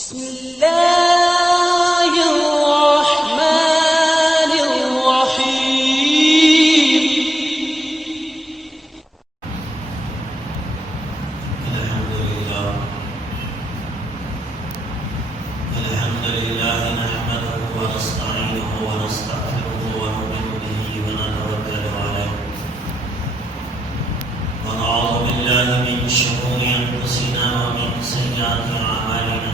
بسم الله الرحمن الرحيم. الحمد لله نحمده ونستعينه ونستغفره ونؤمن به ونتوكل عليه ونعوذ بالله من شرور أنفسنا ومن سيئات أعمالنا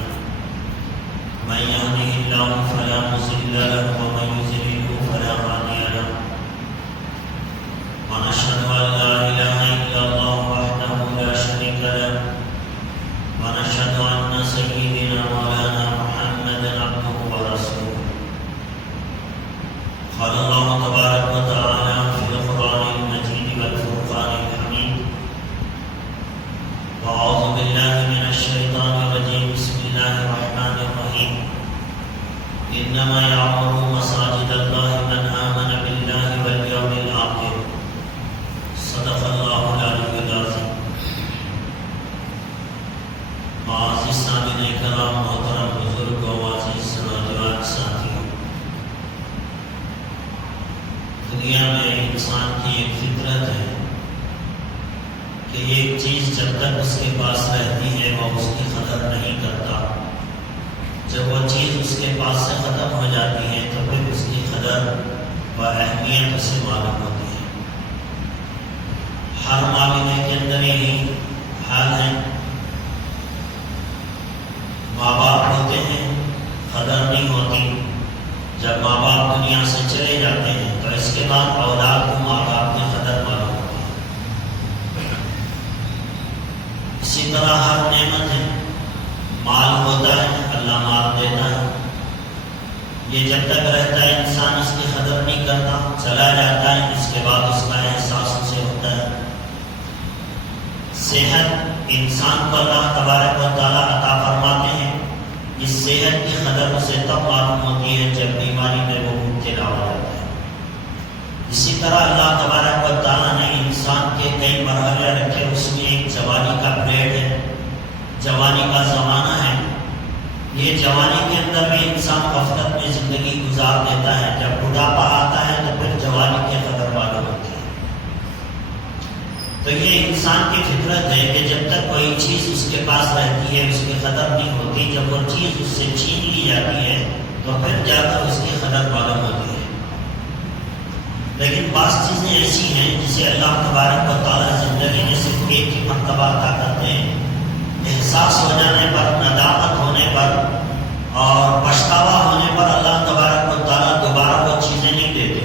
من يهده الله فلا مضل له ومن يضلل فلا هادي له ونشهد أن لا إله إلا الله وحده لا شريك له ونشهد أن سيدنا مولانا محمدا عبده ورسوله. قال الله تبارك وتعالى في القرآن المجيد والفرقان الحميد: وأعوذ بالله من الشيطان الرجيم. بسم الله الرحمن الرحيم. إنما يعمر مساجد الله من آمن بالله واليوم الآخر. صدق الله العلي العظيم. معزز سامعین کرام، محترم بزرگ و عزیز نوجوان ساتھیوں، دنیا میں انسان کی ایک فطرت ہے کہ ایک چیز جب تک اس کے پاس رہتی ہے وہ اس کی قدر نہیں کرتا. جب وہ چیز اس کے پاس سے ختم ہو جاتی ہے تو پھر اس کی قدر و اہمیت اسے معلوم ہوتی ہے. ہر معاملے کے اندر یہی حال ہے. ماں باپ ہوتے ہیں، قدر نہیں ہوتی. جب ماں باپ دنیا سے چلے جاتے ہیں تو اس کے بعد اولاد کو ماں باپ کی قدر معلوم ہوتی ہے. اسی طرح ہر نعمت ہے. مال ہوتا ہے، اللہ مال دیتا ہے. یہ جب تک رہتا ہے انسان اس کی قدر نہیں کرتا. چلا جاتا ہے، اس کے بعد اس کا احساس اسے ہوتا ہے. صحت انسان کو اللہ تبارک و تعالیٰ عطا فرماتے ہیں. اس صحت کی قدر اسے تب معلوم ہوتی ہے جب بیماری میں وہ مبتلا ہو جاتا ہے. اسی طرح اللہ تبارک و تعالیٰ نے انسان کے کئی مرحلے رکھے. اس میں ایک جوانی کا پیریڈ ہے، جوانی کا زمانہ ہے. یہ جوانی کے اندر بھی انسان غفلت میں زندگی گزار دیتا ہے. جب بڑھاپا آتا ہے تو پھر جوانی کی قدر معلوم ہوتی ہے. تو یہ انسان کی فطرت ہے کہ جب تک کوئی چیز اس کے پاس رہتی ہے اس کی قدر نہیں ہوتی. جب وہ چیز اس سے چھین لی جاتی ہے تو پھر جا کر اس کی قدر معلوم ہوتی ہے. لیکن بعض چیزیں ایسی ہیں جسے اللہ تبارک و تعالیٰ زندگی میں صرف ایک ہی مرتبہ عطا کرتے ہیں. احساس ہو جانے پر، ندامت ہونے پر اور پچھتاوا ہونے پر اللہ تبارک و تعالیٰ دوبارہ وہ چیزیں نہیں دیتے.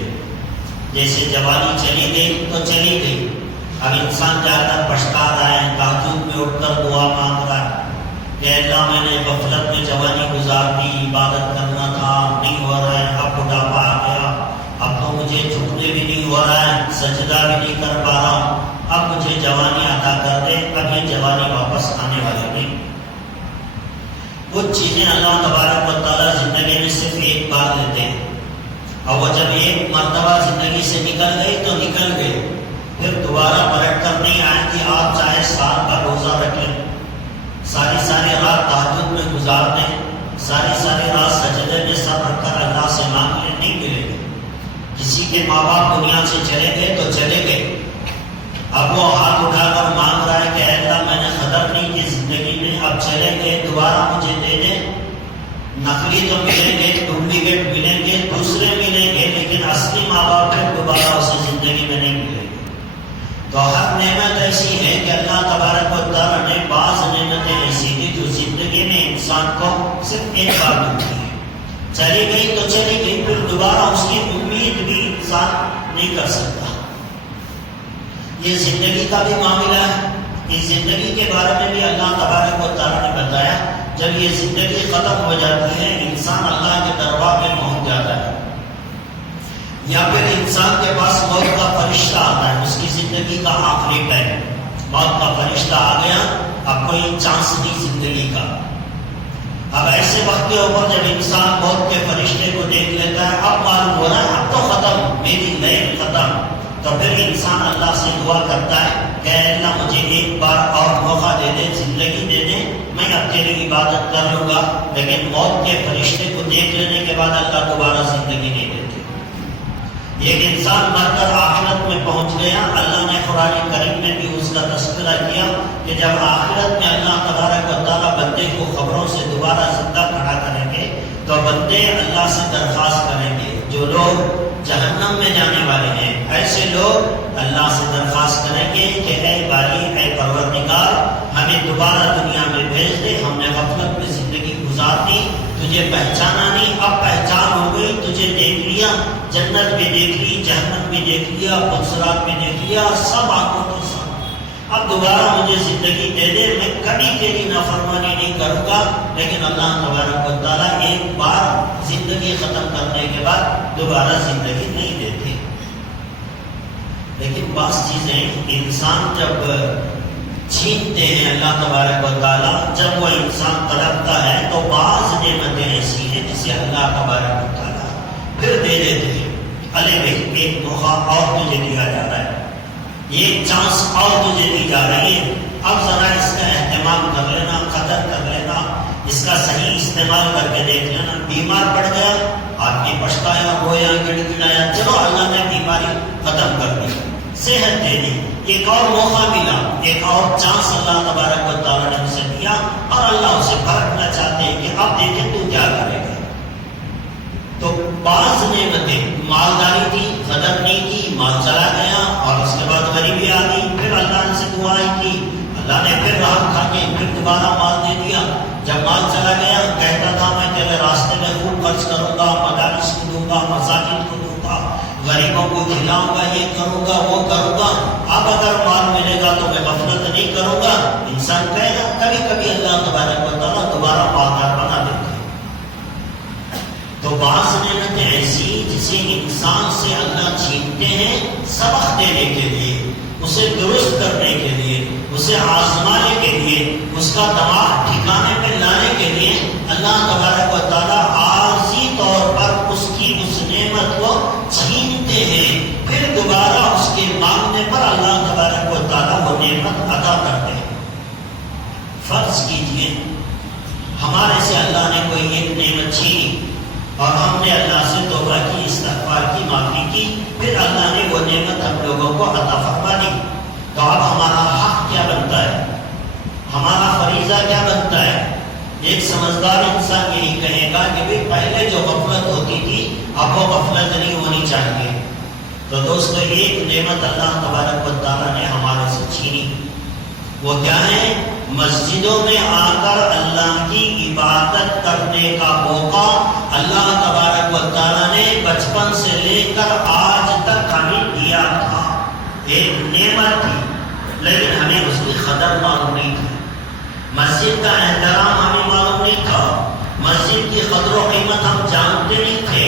جیسے جوانی چلی گئی تو چلی گئی. اب انسان جا کر پچھتا رہا ہے، تہجد میں اٹھ کر دعا مانگ رہا ہے کہ اللہ میں نے غفلت میں جوانی گزار دی، عبادت کرنا تھا، نہیں ہو رہا ہے. اب بڑھاپا آ گیا، اب تو مجھے جھکنے بھی نہیں ہو رہا ہے، سجدہ بھی نہیں کر پا رہا ہوں. اب مجھے جوانی عطا کر دے. اب یہ جوانی واپس آنے والی نہیں. کچھ چیزیں اللہ تبارک و تعالیٰ زندگی میں صرف ایک بار دیتے ہیں، اور وہ جب ایک مرتبہ زندگی سے نکل گئی تو نکل گئی. پھر دوبارہ پلٹ کر نہیں آئیں گی. آپ چاہے سال کا روزہ رکھ لیں، ساری رات تہجد میں گزار دیں، ساری رات سجدے میں سر رکھ کر اللہ سے مانگ لیں، نہیں ملے گی. کسی کے ماں باپ دنیا سے چلے گئے تو چلے گئے. اب وہ ہاتھ اٹھا کر مانگ رہا ہے کہ اللہ میں نے قدر نہیں کی زندگی میں، اب چلے گئے، دوبارہ مجھے دے دیں. نقلی تو ملیں گے، ڈپلیکیٹ ملیں گے، دوسرے ملیں گے، لیکن اصلی ماں باپ پھر دوبارہ اسے زندگی میں نہیں ملے گی. تو ہر نعمت ایسی ہے کہ اللہ تبارک و تعالیٰ نے بعض نعمتیں ایسی دی جو زندگی میں انسان کو صرف ایک بار ملتی ہے. چلی گئی تو چلی گئی، پھر دوبارہ اس کی امید بھی انسان نہیں کر سکتا. یہ زندگی کا بھی معاملہ ہے. اس زندگی کے بارے میں بھی اللہ تبارک و تعالیٰ نے بتایا جب یہ زندگی ختم ہو جاتی ہے انسان اللہ کے دربار میں پہنچ جاتا ہے، یا پھر انسان کے پاس موت کا فرشتہ آتا ہے. اس کی زندگی کا آخری ٹائم، موت کا فرشتہ آ گیا، اب کوئی چانس نہیں زندگی کا. اب ایسے وقت کے اوپر جب انسان موت کے فرشتے کو دیکھ لیتا ہے، اب معلوم ہو رہا ہے اب تو ختم، میری لائف ختم. تو پھر انسان اللہ سے دعا کرتا ہے کہ اللہ مجھے ایک بار اور موقع دے دے، زندگی دے دے، میں اب تیری عبادت کر لوں گا، لیکن موت کے فرشتے کو دیکھ لینے کے بعد اللہ دوبارہ زندگی نہیں دیتے۔ ایک انسان مر کر آخرت میں پہنچ گیا، اللہ نے قرآن کریم میں بھی اس کا تذکرہ کیا کہ جب آخرت میں اللہ تبارک و تعالیٰ بندے کو خبروں سے دوبارہ زندہ کھڑا کریں گے تو بندے اللہ سے درخواست کریں گے، جو لوگ جہنم میں جانے والے ہیں ایسے لوگ اللہ سے درخواست کریں گے کہ اے باری، اے پروردگار، ہمیں دوبارہ دنیا میں بھیج دے، ہم نے غفلت میں زندگی گزار دی، تجھے پہچانا نہیں، اب پہچان ہو گئی، تجھے دیکھ لیا، جنت بھی دیکھ لی، جہنم بھی دیکھ لیا، پلسرات بھی دیکھ لیا، سب آنکھوں کے سامنے، اب دوبارہ مجھے زندگی دے دے، میں کبھی تیری نافرمانی نہیں کروں گا۔ لیکن اللہ تبارک و تعالیٰ ایک بار زندگی ختم کرنے کے بعد دوبارہ زندگی نہیں دیتے۔ لیکن بعض چیزیں انسان جب چھینتے ہیں اللہ تبارک و تعالیٰ، جب وہ انسان تڑپتا ہے تو بعض نعمتیں ایسی ہیں جسے اللہ تبارک و تعالیٰ پھر دے دیتے ہیں۔ ارے بھائی، ایک موقع اور تجھے دیا جا رہا ہے، ایک چانس اور تجھے دی جا رہی ہے، اب ذرا اس کا اہتمام کر لینا، قدر کر لینا، اس کا صحیح استعمال کر کے دیکھ لینا۔ بیمار پڑ گیا، آدمی پچھتایا، رویا، گڑ گڑایا، چلو اللہ نے بیماری ختم کر دی، صحت دے دی، ایک اور موقع ملا، ایک اور چانس اللہ تبارک و تعالیٰ نے اسے دیا، اور اللہ اسے پرکھنا چاہتے ہیں کہ اب دیکھیں تو کیا کرے گا۔ تو بعض نعمتیں، مالداری تھی، قدر نہیں کی، مال چلا گیا، اور اس کے بعد غریبی آ گئی، پھر اللہ نے سے دعائیں کی، اللہ نے پھر راحت کھا کے پھر دوبارہ مال دے دیا۔ جب مال چلا گیا کہتا تھا میں تیرے راستے میں خوب خرچ کروں گا، مدارس کو دوں گا، مساجد کو دوں گا، غریبوں کو کھلاؤں گا، یہ کروں گا، وہ کروں گا، اب اگر مال ملے گا تو میں غفلت نہیں کروں گا۔ انسان کہے گا، کبھی کبھی اللہ تبارک و تعالیٰ دوبارہ مالدار بنا دیتے ہیں۔ تو بعض نعمتیں ایسی جسے انسان سے اللہ چھینتے ہیں سبق دینے کے لیے، اسے درست کرنے کے لیے، اسے آزمانے کے لیے، اس کا دماغ ٹھکانے پہ لانے کے لیے اللہ تبارک و تعالیٰ عارضی طور پر اس کی اس نعمت کو چھینتے ہیں، پھر دوبارہ اس کے مانگنے پر اللہ تبارک و تعالیٰ وہ نعمت عطا کرتے ہیں۔ فرض کیجئے ہمارے سے اللہ نے کوئی ایک نعمت چھینی اور ہم نے اللہ سے توبہ کی، استغفار کی، معافی کی، پھر اللہ نے وہ نعمت ہم لوگوں کو عطا فرما دی، تو اب ہمارا حق کیا بنتا ہے، ہمارا فریضہ کیا بنتا ہے؟ ایک سمجھدار انسان یہی کہے گا کہ بھی پہلے جو غفلت ہوتی تھی اب وہ غفلت نہیں ہونی چاہیے۔ تو دوستو، ایک نعمت اللہ تبارک و تعالیٰ نے ہمارے سے چھینی، وہ کیا ہے؟ مسجدوں میں آ کر اللہ کی عبادت کرنے کا موقع اللہ تبارک و تعالیٰ نے بچپن سے لے کر آج تک ہمیں دیا تھا، ایک نعمت تھی، لیکن ہمیں اس کی قدر معلوم نہیں تھی، مسجد کا احترام ہمیں معلوم نہیں تھا، مسجد کی قدر و قیمت ہم جانتے نہیں تھے،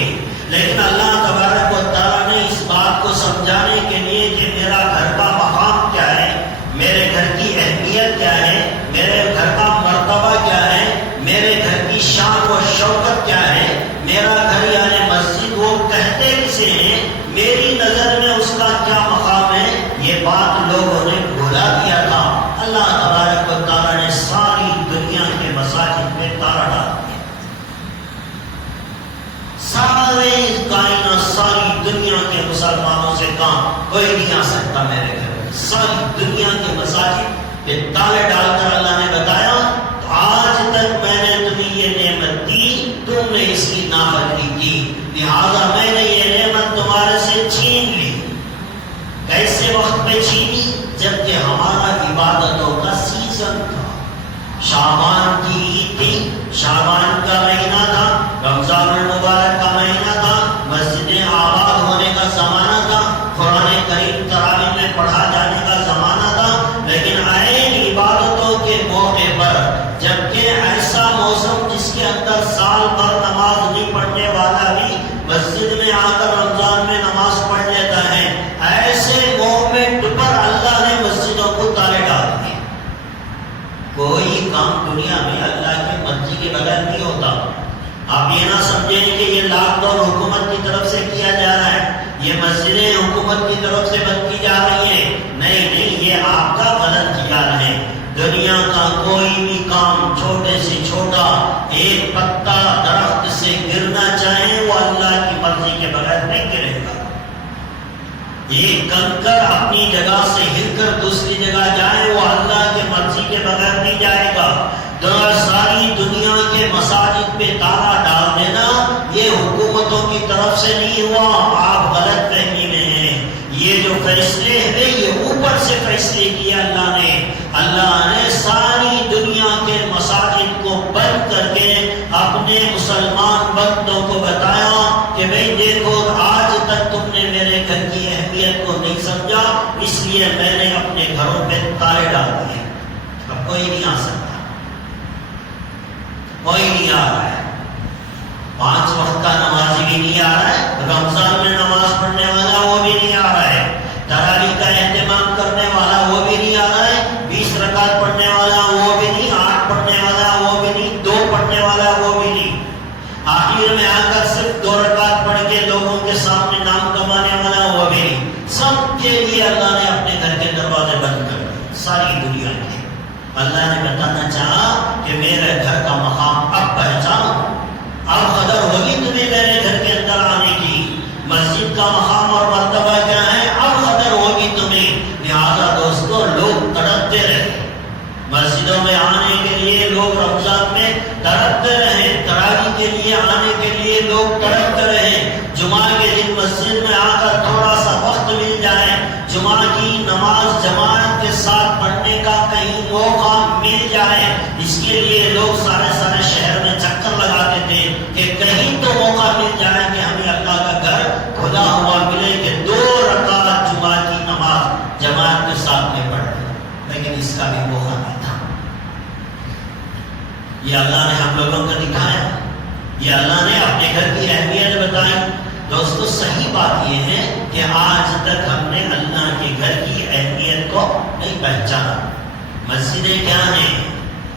لیکن اللہ تبارک و تعالیٰ نے اس بات کو سمجھانے کے لیے کہ میرا گھر کا مقام کیا ہے، میرے گھر کی اہمیت کیا ہے، میرے گھر کا مرتبہ کیا ہے، میرے گھر کی شان و شوکت کیا ہے، میرا گھر یعنی مسجد وہ کہتے کسے ہیں، میری نظر میں اس کا کیا مقام ہے، یہ بات لوگوں نے بھلا دیا تھا۔ اللہ تبارک و تعالیٰ نے ساری دنیا کے مساجد میں تالا ڈال دیا، سارے کائنات، ساری دنیا کے مسلمانوں سے کہا کوئی نہیں آ سکتا میرے گھر، ساری دنیا کے مساجد پہ تالے ڈال کر اللہ نے بتایا آج تک میں نے تمہیں یہ نعمت دی، تم نے اس کی نافرمانی کی، لہذا میں نے یہ نعمت تمہارے سے چھین لی۔ کیسے وقت میں چھینی؟ جبکہ ہمارا عبادتوں کا سیزن تھا، شعبان کی عید تھی، شعبان کا مہینہ تھا، رمضان المبارک کا مہینہ تھا، مسجدیں آباد ہونے کا زمانہ تھا، قرآن کریم تراویح میں پڑھا جانے کا زمانہ تھا، لیکن عین عبادتوں کے موقع پر جبکہ ایسا موسم جس کے اندر سال بھر نماز نہیں پڑھنے والا بھی مسجد میں آ کر رمضان میں نماز پڑھ لیتا ہے، ایسے مومنٹ پر اللہ نے مسجدوں کو تالے ڈال دیے۔ کوئی کام دنیا میں اللہ کی مرضی کے بغیر نہیں ہوتا۔ آپ یہ نہ سمجھیں کہ یہ لاک ڈاؤن حکومت کی طرف سے کیا جا رہا ہے، یہ مسجدیں حکومت کی طرف سے بند کی جا رہی ہیں، نہیں، یہ آپ کا غلط خیال ہے۔ دنیا کا کوئی بھی کام چھوٹے سے چھوٹا ایک پتا درخت سے گرنا چاہے وہ اللہ کی مرضی کے بغیر نہیں گرے گا. ایک کنکر اپنی جگہ سے ہل کر دوسری جگہ جائے وہ اللہ کی مرضی کے بغیر نہیں جائے گا. ساری دنیا کے مساجد پہ تالا ڈال دینا یہ حکومتوں کی طرف سے نہیں ہوا، آپ غلط فہمی میں ہیں. یہ جو فیصلے ہیں یہ اوپر سے فیصلے کیے اللہ نے. اللہ نے ساری دنیا کے مساجد کو بند کر کے اپنے مسلمان بندوں کو بتایا کہ بھئی دیکھو آج تک تم نے میرے گھر کی اہمیت کو نہیں سمجھا، اس لیے میں نے اپنے گھروں پہ تالے ڈال دیے. اب کوئی نہیں آ سکتا، کوئی نہیں آ رہا ہے. 5 وقت کا نمازی بھی نہیں آ رہا ہے، رمضان میں نماز پڑھنے والا وہ بھی نہیں آ رہا ہے، تراویح کا اہتمام کرنے والا وہ بھی نہیں آ رہا ہے، 20 رکعت پڑھنے والا وہ بھی نہیں، 8 پڑھنے والا وہ بھی نہیں، 2 پڑھنے والا وہ بھی نہیں. آخر میں آ کر صرف 2 رکعت پڑھ کے لوگوں کے سامنے نام کمانے والا وہ بھی نہیں. سب کے لیے اللہ نے اپنے گھر کے دروازے بند کر دیے، ساری دنیا کے. اللہ نے بتانا چاہا کہ میرے گھر کا مقام اب پہچانو، اب قدر ہوگی تمہیں میرے گھر کے اندر آنے کی. مسجد کا مقام اور مرتبہ کیا ہے اب قدر ہوگی تمہیں. لہٰذا دوستو لوگ تڑپتے رہے مسجدوں میں آنے کے لیے، لوگ رمضان میں تڑپتے رہے، تراویح کے لیے آنے کے لیے لوگ تڑپتے رہے. جمعہ کے دن مسجد میں آ کر تھوڑا سا وقت مل جائے، جمعہ کی نماز جماعت کے ساتھ پڑھنے کا کہیں موقع مل جائے، اس کے لیے لوگ سارے شہر میں چکر لگاتے تھے کہ کہیں تو موقع مل جائے کہ ہمیں اللہ کا گھر کھلا ہوا ملے کہ 2 رکعت جمعہ کی نماز جماعت کے ساتھ میں پڑھ لیں. لیکن اس کا بھی موقع نہیں تھا. یہ اللہ نے ہم لوگوں کو دکھایا، یہ اللہ نے اپنے گھر کی اہمیت بتائی. دوستو صحیح بات یہ ہے کہ آج تک ہم نے اللہ کے گھر کی اہمیت کو نہیں پہچانا. مسجدیں کیا ہیں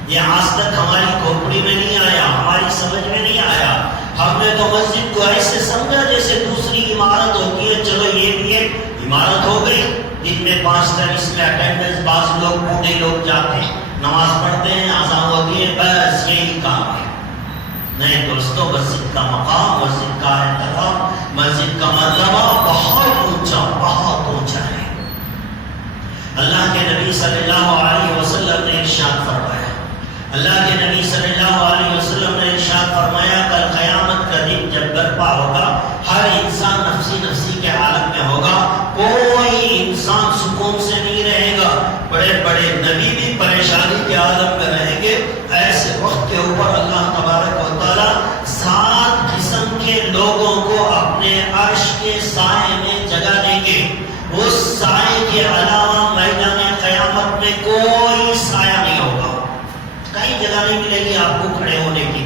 یہ آج تک ہماری کھوپڑی میں نہیں آیا، ہماری سمجھ میں نہیں آیا. ہم نے تو مسجد کو ایسے سمجھا جیسے دوسری عمارت ہوتی ہے، چلو یہ بھی ایک عمارت ہو گئی، دن میں 5 ٹائم اس میں اٹینڈنس، بعض لوگ بوڑھے لوگ جاتے ہیں نماز پڑھتے ہیں، آزان ہوتی ہے، بس یہی کام ہے. نہیں دوستو، مسجد کا مقام، مسجد کا احترام، مسجد کا مرتبہ بہت اونچا ہے. اللہ کے نبی صلی اللہ علیہ وسلم نے ارشاد فرمایا، اللہ کے نبی صلی اللہ علیہ وسلم نے ارشاد فرمایا کل قیامت کا دن جب برپا ہوگا ہر انسان نفسی کے عالم میں ہوگا، کوئی انسان سکون سے نہیں رہے گا. بڑے بڑے نبی بھی پریشانی کے عالم میں رہیں گے. ایسے وقت کے اوپر اللہ تبارک و تعالیٰ 7 قسم کے لوگوں کو اپنے عرش کے سائے میں جگہ دیں گے. اس سائے کے علاوہ میدان قیامت میں کوئی سایہ نہیں ہوگا، کہیں جگہ نہیں ملے گی آپ کو کھڑے ہونے کی،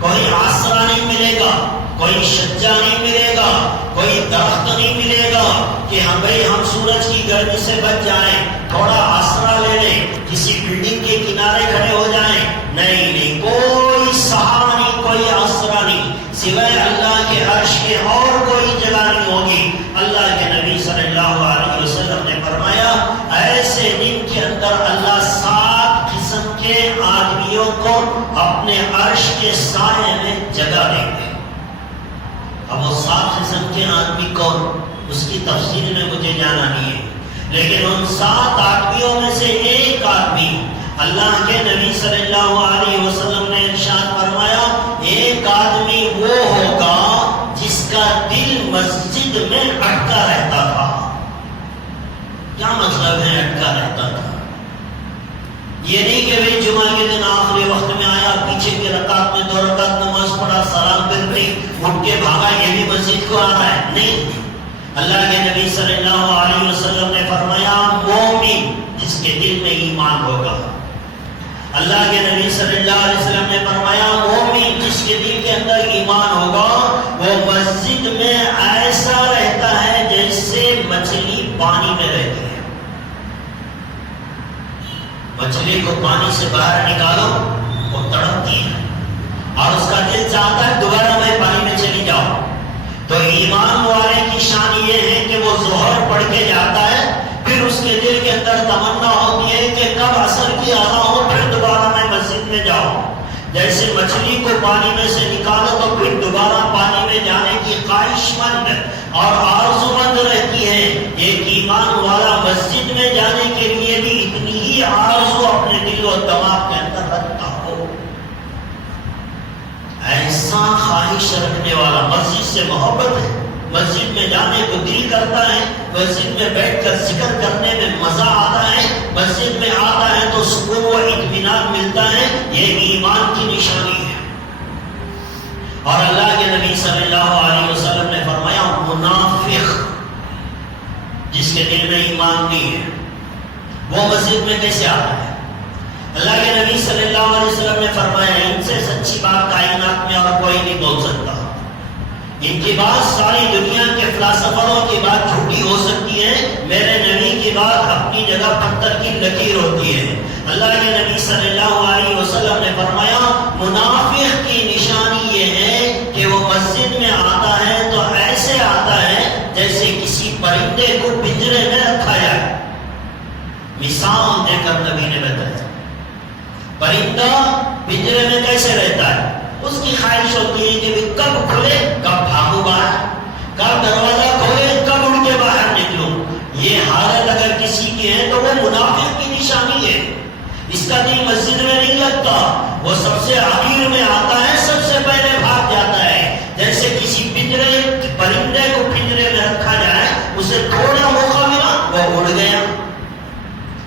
کوئی آسرا نہیں ملے گا، کوئی شجا نہیں ملے گا، کوئی درخت نہیں ملے گا کہ ہم سورج کی گرمی سے بچ جائیں، تھوڑا آسرا لے لیں، کسی بلڈنگ کے کنارے کھڑے ہو جائیں. نہیں، کوئی سہارا نہیں، کوئی آسرا نہیں، سوائے اللہ کے عرش کے اور کوئی جگہ نہیں ہوگی. اللہ کے نبی صلی اللہ علیہ وسلم نے فرمایا ایسے دن کے اندر اللہ 7 قسم کے آدمیوں کو اپنے عرش کے سائے میں جگہ دیں گے. اب وہ 7 قسم کے آدمی کون، اس کی تفصیل میں مجھے جانا نہیں ہے، لیکن ان 7 آدمیوں میں سے ایک آدمی اللہ کے نبی صلی اللہ علیہ وسلم نے ارشاد فرمایا ایک آدمی وہ ہوگا جس کا دل مسجد میں اٹکا رہتا تھا. کیا مطلب ہے اٹکا رہتا تھا؟ یہ نہیں کہ بھئی جمعہ کے دن آخری وقت میں آیا، پیچھے کی رکعت میں 2 رکعت نماز پڑھا، سلام پھر گئی، اٹھ کے بھاگا، یہ بھی مسجد کو آ رہا ہے. نہیں، اللہ کے نبی صلی اللہ علیہ وسلم نے فرمایا مومن جس کے دل میں ایمان ہوگا. اللہ کے نبی صلی اللہ علیہ وسلم نے فرمایا مومن جس کے دل کے اندر ایمان ہوگا وہ مسجد میں ایسا رہتا ہے جیسے مچھلی پانی میں رہتی ہے. مچھلی کو پانی سے باہر نکالو وہ تڑپتی ہے اور اس کا دل چاہتا ہے دوبارہ میں پانی میں چلی جاؤں. تو ایمان والے کی شان یہ ہے کہ وہ ظہر پڑھ کے جاتا ہے، پھر اس کے دل کے اندر تمنا ہوتی ہے کہ کب عصر جیسے مچھلی کو پانی میں سے نکالو تو پھر دوبارہ پانی میں جانے کی خواہش مند اور آرزو مند رہتی ہے، ایک ایمان والا مسجد میں جانے کے لیے بھی اتنی ہی آرزو اپنے دل و دماغ کے اندر رکھتا ہو۔ ایسا خواہش رکھنے والا مسجد سے محبت ہے، مسجد میں جانے کو دل کرتا ہے، مسجد میں بیٹھ کر ذکر کرنے میں مزہ آتا ہے، مسجد میں آتا ہے تو سکون و اطمینان ملتا ہے، یہ ایمان کی نشانی ہے۔ اور اللہ کے نبی صلی اللہ علیہ وسلم نے فرمایا منافق جس کے دل میں ایمان نہیں ہے وہ مسجد میں کیسے آتا ہے؟ اللہ کے نبی صلی اللہ علیہ وسلم نے فرمایا ان سے سچی بات کائنات میں اور کوئی نہیں بول سکتا، ان کی بات ساری دنیا کے فلاسفروں کی بات جھوٹی ہو سکتی ہے، میرے نبی کی بات اپنی جگہ پتھر کی لکیر ہوتی ہے۔ اللہ کے نبی صلی اللہ علیہ وسلم نے فرمایا منافق کی نشانی یہ ہے کہ وہ مسجد میں آتا ہے تو ایسے آتا ہے جیسے کسی پرندے کو پنجرے میں رکھا جائے۔ مثال دے کر نبی نے بتایا پرندہ پنجرے میں کیسے رہتا ہے، اس کی خواہش ہوتی ہے کہ وہ کب کھلے کب بھاگو باہر، کب دروازہ کھولے کب اڑ کے باہر نکلوں۔ یہ حالت اگر کسی کی ہے تو وہ منافق کی نشانی ہے، اس کا دل مسجد میں نہیں لگتا، وہ سب سے آخر میں آتا ہے، سب سے پہلے بھاگ جاتا ہے، جیسے کسی پرندے کو پنجرے میں رکھا جائے، اسے تھوڑا موقع ملا وہ اڑ گیا،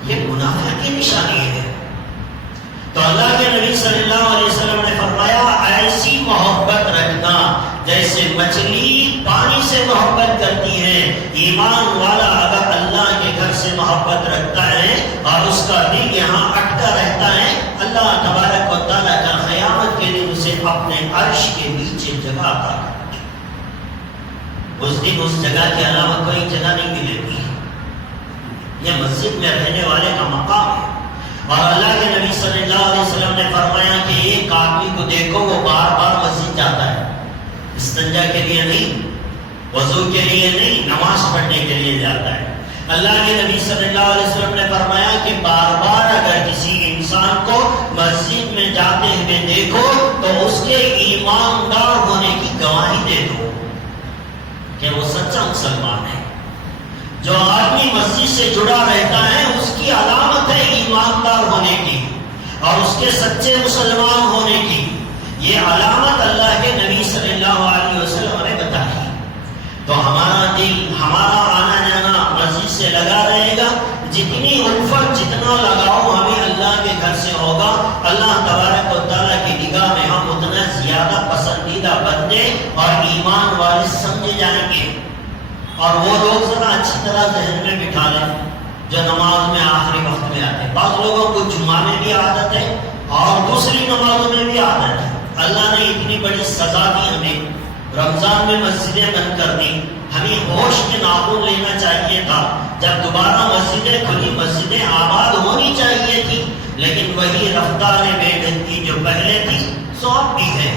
یہ منافق کی نشانی ہے۔ تو اللہ کے نبی صلی اللہ علیہ وسلم نے فرمایا ایسی محبت رکھنا جیسے مچھلی پانی سے محبت کرتی ہے، ایمان والا اگر اللہ کے گھر سے محبت رکھتا ہے اور اس کا دل یہاں اٹکا رہتا ہے، اللہ تبارک و تعالیٰ کا قیامت کے دن اسے اپنے عرش کے نیچے جگہ عطا کرتا ہے۔ اس دن اس جگہ کے علاوہ کوئی جگہ نہیں ملے گی، یہ مسجد میں رہنے والے کا مقام ہے۔ اور اللہ کے نبی صلی اللہ علیہ وسلم نے فرمایا کہ ایک آدمی کو دیکھو وہ بار بار مسجد جاتا ہے، استنجا کے لیے نہیں، وضو کے لیے نہیں، نماز پڑھنے کے لیے جاتا ہے۔ اللہ کے نبی صلی اللہ علیہ وسلم نے فرمایا کہ بار بار اگر کسی انسان کو مسجد میں جاتے ہوئے دیکھو تو اس کے ایماندار ہونے کی گواہی دے دو کہ وہ سچا مسلمان ہے۔ جو آدمی مسجد سے جڑا رہتا ہے اس کی علامت ہے ایماندار ہونے کی اور اس کے سچے مسلمان ہونے کی، یہ علامت اللہ کے نبی صلی اللہ علیہ وسلم نے بتائی۔ تو ہمارا دل، ہمارا آنا جانا مسجد سے لگا رہے گا، جتنی الفت جتنا لگاؤ ہمیں اللہ کے گھر سے ہوگا، اللہ تبارک و تعالیٰ کی نگاہ میں ہم اتنا زیادہ پسندیدہ بندے اور ایمان والے سمجھے جائیں گے۔ اور وہ لوگ ذرا اچھی طرح ذہن میں بٹھا لیں جو نماز میں آخری وقت میں آتے ہیں، بعض لوگوں کو جمعہ میں بھی عادت ہے اور دوسری نمازوں میں بھی عادت ہے۔ اللہ نے اتنی بڑی سزا دی ہمیں، رمضان میں مسجدیں بند کر دی، ہمیں ہوش کے ناخن لینا چاہیے تھا، جب دوبارہ مسجدیں کھلی مسجدیں آباد ہونی چاہیے تھی، لیکن وہی رفتار بیٹھ کی جو پہلے تھی سو اب بھی ہے،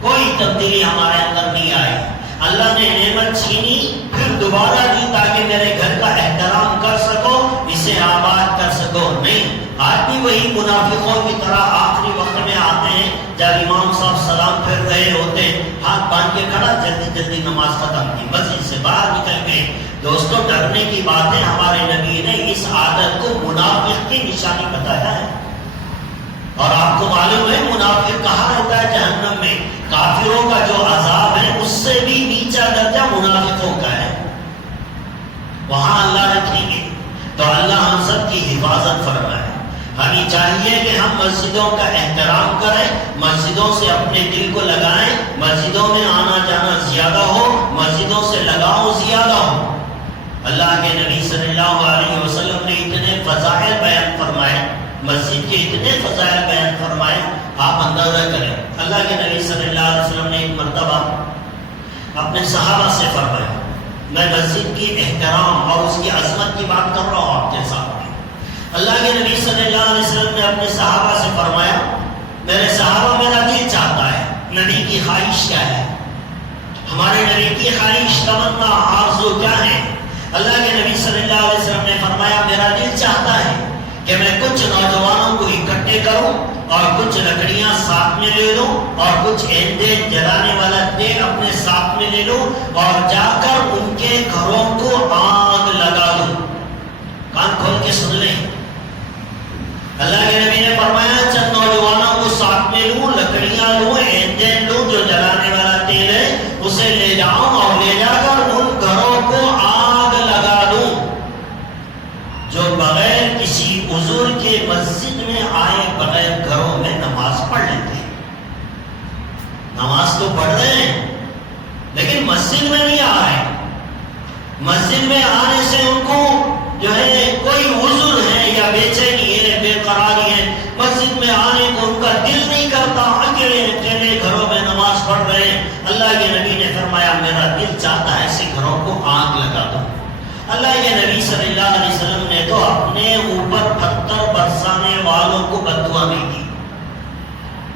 کوئی تبدیلی ہمارے اندر نہیں آئی۔ اللہ نے نعمت چھینی پھر دوبارہ دی تاکہ میرے گھر کا احترام کر سکو، اسے آباد کر سکو، نہیں، آج بھی وہی منافقوں کی طرح آخری وقت میں آتے ہیں، جب امام صاحب سلام پھر رہے ہوتے ہاتھ باندھ کے کھڑا، جلدی جلدی نماز ختم کی، مسجد سے باہر نکل گئے۔ دوستوں ڈرنے کی بات ہے، ہمارے نبی نے اس عادت کو منافق کی نشانی بتایا ہے۔ اور آپ کو معلوم ہے منافق کہاں رہتا ہے؟ جہنم میں۔ کافروں کا جو عذاب ہے اس سے بھی نیچا درجہ منافقوں کا ہے، وہاں اللہ رکھیں گے۔ تو اللہ ہم سب کی حفاظت فرمائے۔ ہمیں چاہیے کہ ہم مسجدوں کا احترام کریں، مسجدوں سے اپنے دل کو لگائیں، مسجدوں میں آنا جانا زیادہ ہو، مسجدوں سے لگاؤ زیادہ ہو۔ اللہ کے نبی صلی اللہ علیہ وسلم نے اتنے فضائل بیان فرمائے، مسجد کے اتنے فضائل بیان فرمائے، آپ اندازہ کریں۔ اللہ کے نبی صلی اللہ علیہ وسلم نے ایک مرتبہ اپنے صحابہ سے فرمایا، میں مسجد کی احترام اور اس کی عظمت کی بات کر رہا ہوں آپ کے سامنے۔ اللہ کے نبی صلی اللہ علیہ وسلم نے اپنے صحابہ سے فرمایا، میرے صحابہ میرا دل چاہتا ہے، نبی کی خواہش کیا ہے؟ ہمارے نبی کی خواہش، تمنا، آرزو کیا ہے؟ اللہ کے نبی صلی اللہ علیہ وسلم نے فرمایا، میرا دل چاہتا ہے کہ میں کچھ نوجوانوں کو اکٹھے کروں، اور کچھ لکڑیاں ساتھ میں لے لو اور کچھ ایندھن جلانے والا تیل اپنے ساتھ میں لے لو اور جا کر ان کے گھروں کو آگ لگا دو. کان کھول کے سن لیں. اللہ کے نبی نے فرمایا چند نوجوانوں کو ساتھ میں لوں, لکڑیاں لوں, ایندھن لوں, جو جلانے والا تیل ہے اسے لے جاؤں اور لے جا کر ان گھروں کو آگ لگا دوں جو بغیر کسی عذر کے مسجد میں آئے بغیر گھروں میں نماز پڑھ لیتے ہیں. نماز تو پڑھ رہے ہیں لیکن مسجد میں نہیں آ رہے. مسجد میں آنے سے ان کو جو ہے کوئی عذر ہے یا بے چینی ہے, بے قراری ہے, مسجد میں آنے کو ان کا دل نہیں کرتا, اکیلے اکیلے گھروں میں نماز پڑھ رہے ہیں. اللہ کے نبی نے فرمایا میرا دل چاہتا ہے ایسے گھروں کو آگ لگا دو. اللہ کے نبی صلی اللہ علیہ وسلم نے تو اپنے اوپر پتھر برسانے والوں کو بد دعا نہیں دی.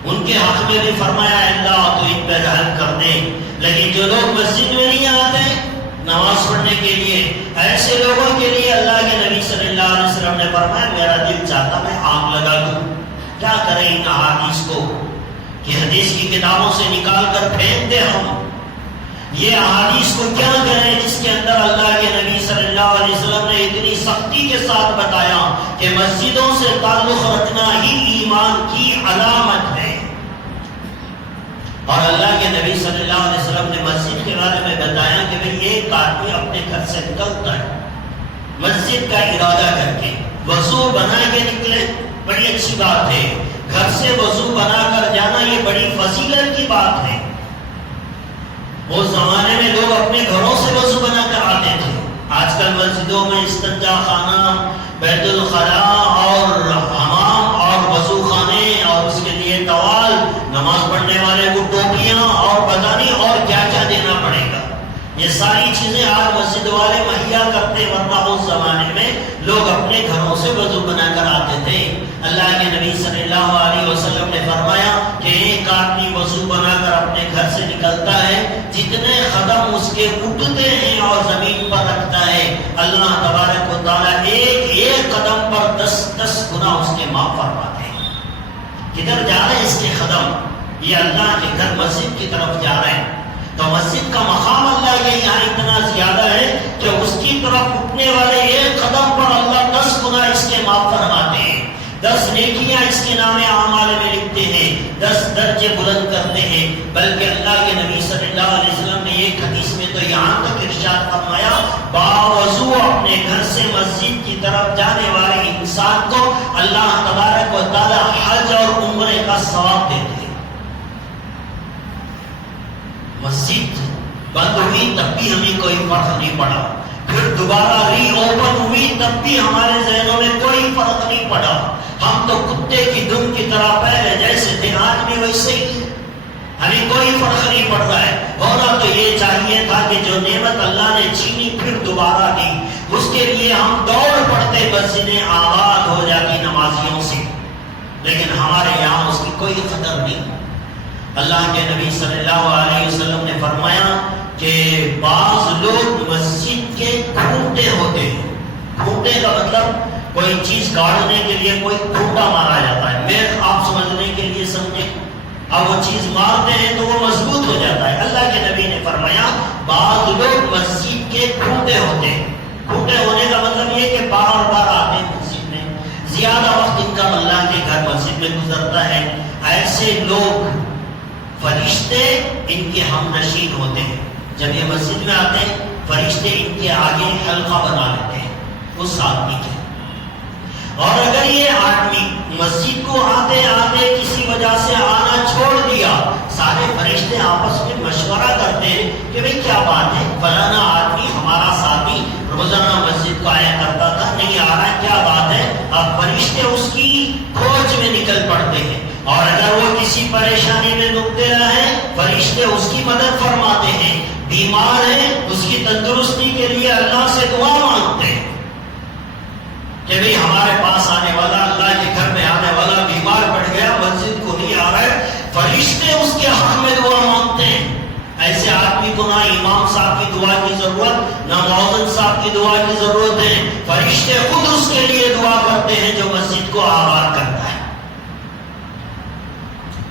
ان کے حق میں بھی فرمایا اللہ تو ان پہ رحم کر دے. لیکن جو لوگ مسجد میں نہیں آتے نماز پڑھنے کے لیے, ایسے لوگوں کے لیے اللہ کے نبی صلی اللہ علیہ وسلم نے فرمایا میرا دل چاہتا میں آگ لگا دوں. کیا کریں ان احادیث کو کہ حدیث کی کتابوں سے نکال کر پھینک دیں ہم. یہ احادیث کو کیا کریں جس کے اندر اللہ کے نبی صلی اللہ علیہ وسلم نے اتنی سختی کے ساتھ بتایا کہ مسجدوں سے تعلق رکھنا ہی ایمان کی علامت ہے. اور اللہ کے نبی صلی اللہ علیہ وسلم نے مسجد کے بارے میں بتایا کہ بھئی ایک آدمی اپنے گھر سے نکلتا ہے مسجد کا ارادہ کر کے, وضو بنا کے نکلے, بڑی اچھی بات ہے. گھر سے وضو بنا کر جانا یہ بڑی فضیلت کی بات ہے. اس زمانے میں لوگ اپنے گھروں سے وضو بنا کر آتے تھے. آج کل مسجدوں میں استنجا خانہ, بیت الخلاء اور حمام اور وضو خانے اور اس کے لیے ٹوال, نماز پڑھنے والے کو ٹوپیاں اور پتہ نہیں اور کیا کیا دینا پڑے گا. یہ ساری چیزیں آج مسجد والے مہیا کرتے, ورنہ اس زمانے میں لوگ اپنے گھروں سے وضو بنا کر آتے تھے. اللہ کے نبی صلی اللہ علیہ وسلم نے فرمایا کہ ایک آدمی وضو بنا کر اپنے گھر سے نکلتا ہے, جتنے قدم اس کے اٹھتے ہیں اور زمین پر رکھتا ہے اللہ تبارک و تعالیٰ ایک ایک قدم پر 10 گنا اس کے معاف فرماتے ہیں. کدھر جا رہے ہیں اس کے قدم؟ یہ اللہ کے گھر مسجد کی طرف جا رہے ہیں. تو مسجد کا مقام اللہ کے یہاں اتنا زیادہ ہے کہ اس کی طرف اٹھنے والے ایک قدم پر اللہ 10 گنا اس کے معاف فرماتے ہیں. 10 نیکیاں اس کے نام اعمال میں لکھتے ہیں, 10 درجے بلند کرتے ہیں. بلکہ اللہ کے نبی صلی اللہ علیہ وسلم نے ایک حدیث میں تو یہاں تک ارشاد فرمایا باوضو اپنے گھر سے مسجد کی طرف جانے والے انسان کو اللہ تبارک و تعالی حج اور عمرے کا ثواب دیتے ہیں. مسجد بند ہوئی تب بھی ہمیں کوئی فرق نہیں پڑا, پھر دوبارہ ری اوپن ہوئی تب بھی ہمارے ذہنوں میں کوئی فرق نہیں پڑا. ہم تو کتے کی دم کی طرح پہلے جیسے تھے آج بھی ویسے ہی, ہمیں کوئی فرق نہیں پڑ رہا ہے. ہونا تو یہ چاہیے تھا کہ جو نعمت اللہ نے چھینی پھر دوبارہ دی, اس کے لیے ہم دوڑ پڑتے, مسجدیں آباد ہو جاتی نمازیوں سے, لیکن ہمارے یہاں اس کی کوئی قدر نہیں. اللہ کے نبی صلی اللہ علیہ وسلم نے فرمایا کہ بعض لوگ مسجد کے کھوٹے ہوتے ہیں. کھوٹے کا مطلب کوئی چیز گاڑنے کے لیے کوئی کھوٹا مارا جاتا ہے. میں آپ سمجھنے کے لیے سمجھیں, اب وہ چیز مارتے ہیں تو وہ مضبوط ہو جاتا ہے. اللہ کے نبی نے فرمایا بعض لوگ مسجد کے کھوٹے ہوتے ہیں. کھوٹے ہونے کا مطلب یہ کہ بار بار آتے ہیں مسجد میں, زیادہ وقت ان کا اللہ کے گھر مسجد میں گزرتا ہے. ایسے لوگ فرشتے ان کے ہم نشین ہوتے ہیں. جب یہ مسجد میں آتے ہیں فرشتے ان کے آگے حلقہ بنا لیتے ہیں اس آدمی کے. اور اگر یہ آدمی مسجد کو آتے آتے کسی وجہ سے آنا چھوڑ دیا, سارے فرشتے آپس میں مشورہ کرتے ہیں کہ بھئی کیا بات ہے, فلانا آدمی ہمارا ساتھی روزانہ مسجد کو آیا کرتا تھا, نہیں آ رہا ہے, کیا بات ہے. اب فرشتے اس کی کھوج میں نکل پڑتے ہیں, اور اگر وہ کسی پریشانی میں مبتلا ہے فرشتے اس کی مدد فرماتے ہیں. بیمار ہے اس کی تندرستی کے لیے اللہ سے دعا مانگتے ہیں کہ بھئی ہمارے پاس آنے والا, اللہ کے گھر میں آنے والا بیمار پڑ گیا, مسجد کو نہیں آ رہا ہے, فرشتے اس کے حق میں دعا مانگتے ہیں. ایسے آدمی کو نہ امام صاحب کی دعا کی ضرورت, نہ مؤذن صاحب کی دعا کی ضرورت ہے. فرشتے خود اس کے لیے دعا کرتے ہیں جو مسجد کو آباد کرتا ہے.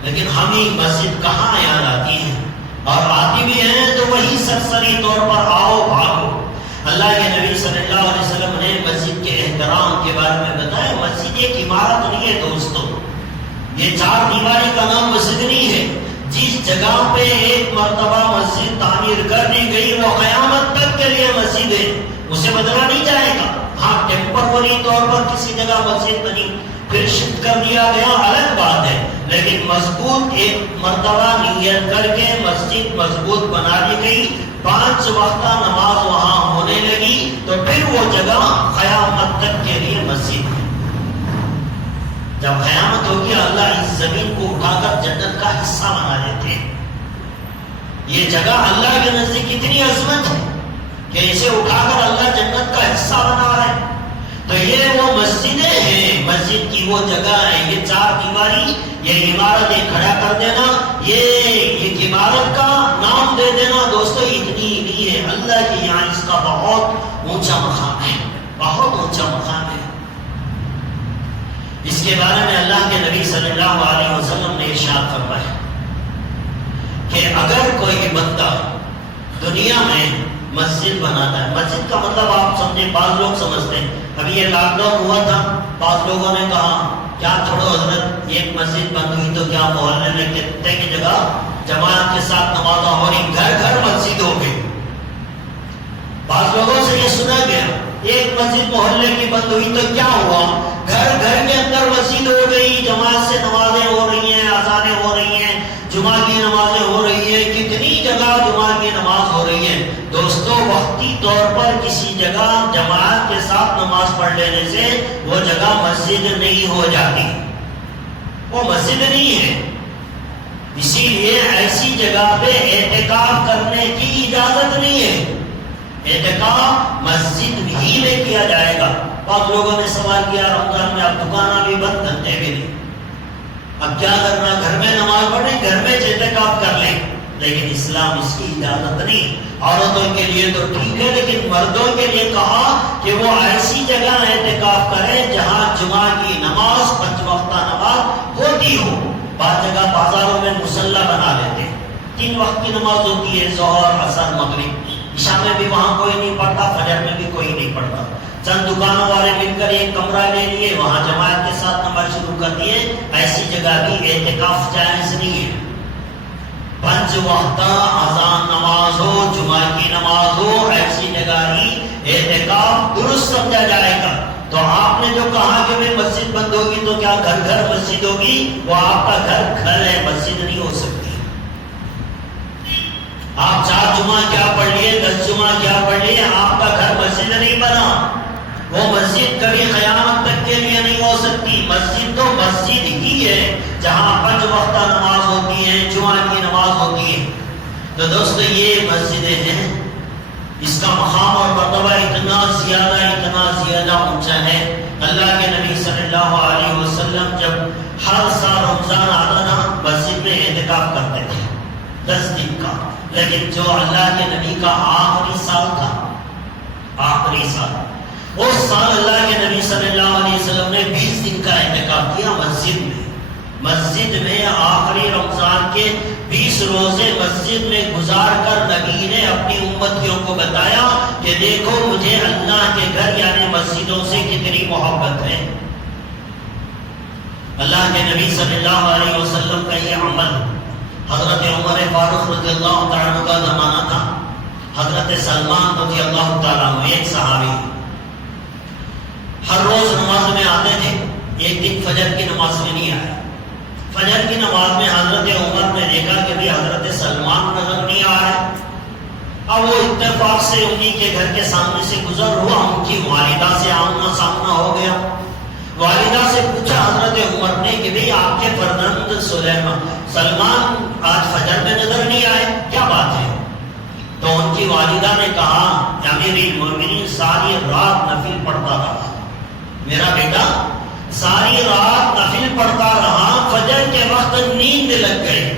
لیکن ہمیں مسجد کہاں یاد آتی ہے، اور آتی بھی ہیں تو وہی سرسری طور پر آؤ بھاگو۔ اللہ کے نبی صلی اللہ علیہ وسلم نے مسجد کے احترام کے بارے میں بتایا، مسجد ایک عمارت نہیں ہے دوستو، یہ چار دیواری کا نام مسجد نہیں ہے۔ جس جگہ پہ ایک مرتبہ مسجد تعمیر کر دی گئی وہ قیامت تک کے لیے مسجد ہے، اسے بدلا نہیں جائے گا۔ ہاں ٹیمپروری طور پر کسی جگہ مسجد بنی پھر شفٹ کر دیا گیا الگ بات ہے، لیکن مضبوط ایک مرتبہ نیت کر کے مسجد مضبوط بنا دی گئی، 5 وقتہ نماز وہاں ہونے لگی، تو پھر وہ جگہ قیامت تک کے لیے مسجد ہے۔ جب قیامت ہوگی اللہ اس زمین کو اٹھا کر جنت کا حصہ بنا دیتے ہیں۔ یہ جگہ اللہ کے نزدیک کتنی عظمت ہے کہ اسے اٹھا کر اللہ جنت کا حصہ بنا رہے ہیں۔ تو یہ وہ مسجدیں ہیں، مسجد کی وہ جگہ ہے، یہ 4 دیواری، یہ عمارت کھڑا کر دینا، یہ ایک عمارت کا نام دے دینا دوستو اتنی نہیں ہے، اللہ کے یہاں اس کا بہت اونچا مقام ہے، بہت اونچا مقام ہے۔ اس کے بارے میں اللہ کے نبی صلی اللہ علیہ وسلم نے ارشاد فرمایا کہ اگر کوئی بندہ دنیا میں مسجد بناتا ہے، مسجد کا مطلب آپ سمجھیں، بعض لوگ سمجھتے ہیں ابھی یہ لاک ڈاؤن ہوا تھا، بعض لوگوں نے کہا کیا چھوڑو حضرت ایک مسجد بند ہوئی تو کیا محلے میں کتنے کی جگہ جماعت کے ساتھ نماز ہو رہی، گھر گھر مسجد ہو گئی۔ بعض لوگوں سے یہ سنا گیا ایک مسجد محلے کی بند ہوئی تو کیا ہوا، گھر گھر کے اندر مسجد ہو گئی، جماعت سے نمازیں ہو رہی ہیں، اذانیں ہو رہی ہیں، جمعہ کی نمازیں ہو رہی ہیں، کتنی جگہ جمعہ کی نماز ہو رہی ہے۔ دوستو وقتی طور پر کسی جگہ جماعت کے ساتھ نماز پڑھ لینے سے وہ جگہ مسجد نہیں ہو جاتی، وہ مسجد نہیں ہے۔ اسی لیے ایسی جگہ پہ اعتکاف کرنے کی اجازت نہیں ہے، اعتکاف مسجد ہی میں کیا جائے گا۔ بعض لوگوں نے سوال کیا رمضان میں اب دکانیں بھی بند، دھندے بھی نہیں، اب کیا کرنا، گھر میں نماز پڑھیں، گھر میں اعتکاف کر لیں، لیکن اسلام اس کی اجازت نہیں۔ عورتوں کے لیے تو ٹھیک ہے، لیکن مردوں کے لیے کہا کہ وہ ایسی جگہ اعتکاف کریں جہاں جمعہ کی نماز 5 وقتہ نماز ہوتی ہو۔ بعض جگہ بازاروں میں مصلی بنا لیتے، 3 وقت کی نماز ہوتی ہے، ظہر عصر مغرب، عشاء میں بھی وہاں کوئی نہیں پڑھتا، فجر میں بھی کوئی نہیں پڑھتا۔ چند دکانوں والے مل کر ایک کمرہ لے لیے، وہاں جماعت کے ساتھ نماز شروع کر دیے، ایسی جگہ بھی اعتکاف جائز نہیں ہے۔ 5 وقتہ اذان نماز ہو، جمعہ کی نماز ہو، ایسی جگہ ہی اعتکاف درست سمجھا جائے گا۔ تو آپ نے جو کہا کہ میں مسجد بند ہوگی تو کیا گھر گھر مسجد ہوگی، وہ آپ کا گھر گھر ہے، مسجد نہیں ہو سکتی۔ آپ 4 جمعہ کیا پڑھ لیے، 10 جمعہ کیا پڑھ لیے، آپ کا گھر مسجد نہیں بنا، وہ مسجد کبھی قیامت تک کے لیے نہیں ہو سکتی۔ مسجد تو مسجد ہی ہے جہاں 5 وقتہ نماز ہوتی ہے، جمعہ کی نماز ہوتی ہے۔ تو دوستو یہ مسجدیں ہیں، اس کا مقام اور مرتبہ اتنا زیادہ اونچا ہے۔ اللہ کے نبی صلی اللہ علیہ وسلم جب ہر سال رمضان آتا نا مسجد میں اعتکاف کرتے تھے 10 دن کا، لیکن جو اللہ کے نبی کا آخری سال تھا، آخری سال، اس سال اللہ کے نبی صلی اللہ علیہ وسلم نے 20 دن کا اعتکاف کیا مسجد میں آخری رمضان کے 20 روزے مسجد میں گزار کر نبی نے اپنی امتیوں کو بتایا کہ دیکھو مجھے اللہ کے گھر یعنی مسجدوں سے کتنی محبت ہے۔ اللہ کے نبی صلی اللہ علیہ وسلم کا یہ عمل، حضرت عمر فاروق رضی اللہ تعالیٰ عنہ کا زمانہ تھا، حضرت سلمان رضی اللہ تعالیٰ عنہ ایک صحابی ہر روز نماز میں آتے تھے، ایک دن فجر کی نماز میں نہیں آیا۔ فجر کی نماز میں حضرت عمر نے دیکھا کہ بھی حضرت سلمان نظر نہیں آ رہے۔ اب وہ اتفاق سے انہی کے گھر کے سامنے سے گزر ہوا، ان کی والدہ سے آمنا سامنا ہو گیا۔ والدہ سے پوچھا حضرت عمر نے کہ بھئی آپ کے فرزند سلمان آج فجر میں نظر نہیں آئے، کیا بات ہے؟ تو ان کی والدہ نے کہا امیر المومنین ساری رات نفل پڑھتا رہا، میرا بیٹا ساری رات نفل پڑھتا رہا، فجر کے وقت نیند لگ گئی،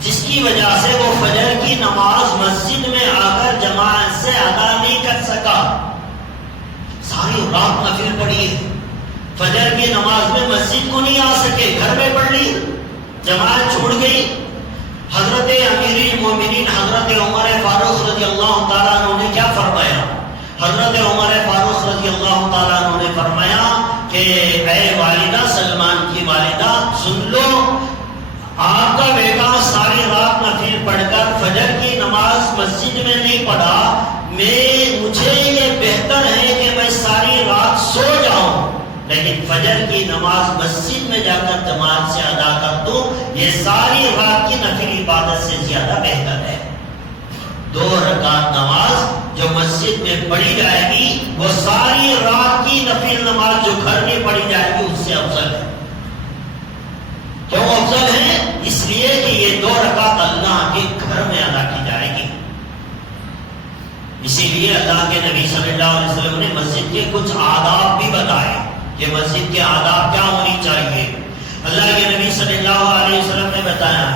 جس کی وجہ سے وہ فجر کی نماز مسجد میں آ کر جماعت سے ادا نہیں کر سکا۔ ساری رات نفل پڑھی، فجر کی نماز میں مسجد کو نہیں آ سکے، گھر میں پڑھ لی۔ جماعت چھوڑ گئی. حضرت امیر المومنین حضرت عمر فاروق رضی اللہ تعالیٰ عنہ نے کیا فرمایا؟ حضرت عمر فاروق رضی اللہ تعالیٰ عنہ نے فرمایا کہ اے والدہ، سلمان کی والدہ سن لو، آپ کا بیٹا ساری رات نفل پڑھ کر فجر کی نماز مسجد میں نہیں پڑھا. مجھے یہ بہتر ہے کہ میں ساری رات سو جاؤں لیکن فجر کی نماز مسجد میں جا کر جماعت سے ادا کر دوں. یہ ساری رات کی نفل عبادت سے زیادہ بہتر ہے. 2 رکعت نماز جو مسجد میں پڑھی جائے گی وہ ساری رات کی نفل نماز جو گھر میں پڑھی جائے گی اس سے افضل ہے. کیوں افضل ہے؟ اس لیے کہ یہ 2 رکعت اللہ کے گھر میں ادا کی جائے گی. اسی لیے اللہ کے نبی صلی اللہ علیہ وسلم نے مسجد کے کچھ آداب بھی بتائے کہ مسجد کے آداب کیا ہونی چاہیے. اللہ کے نبی صلی اللہ علیہ وسلم نے بتایا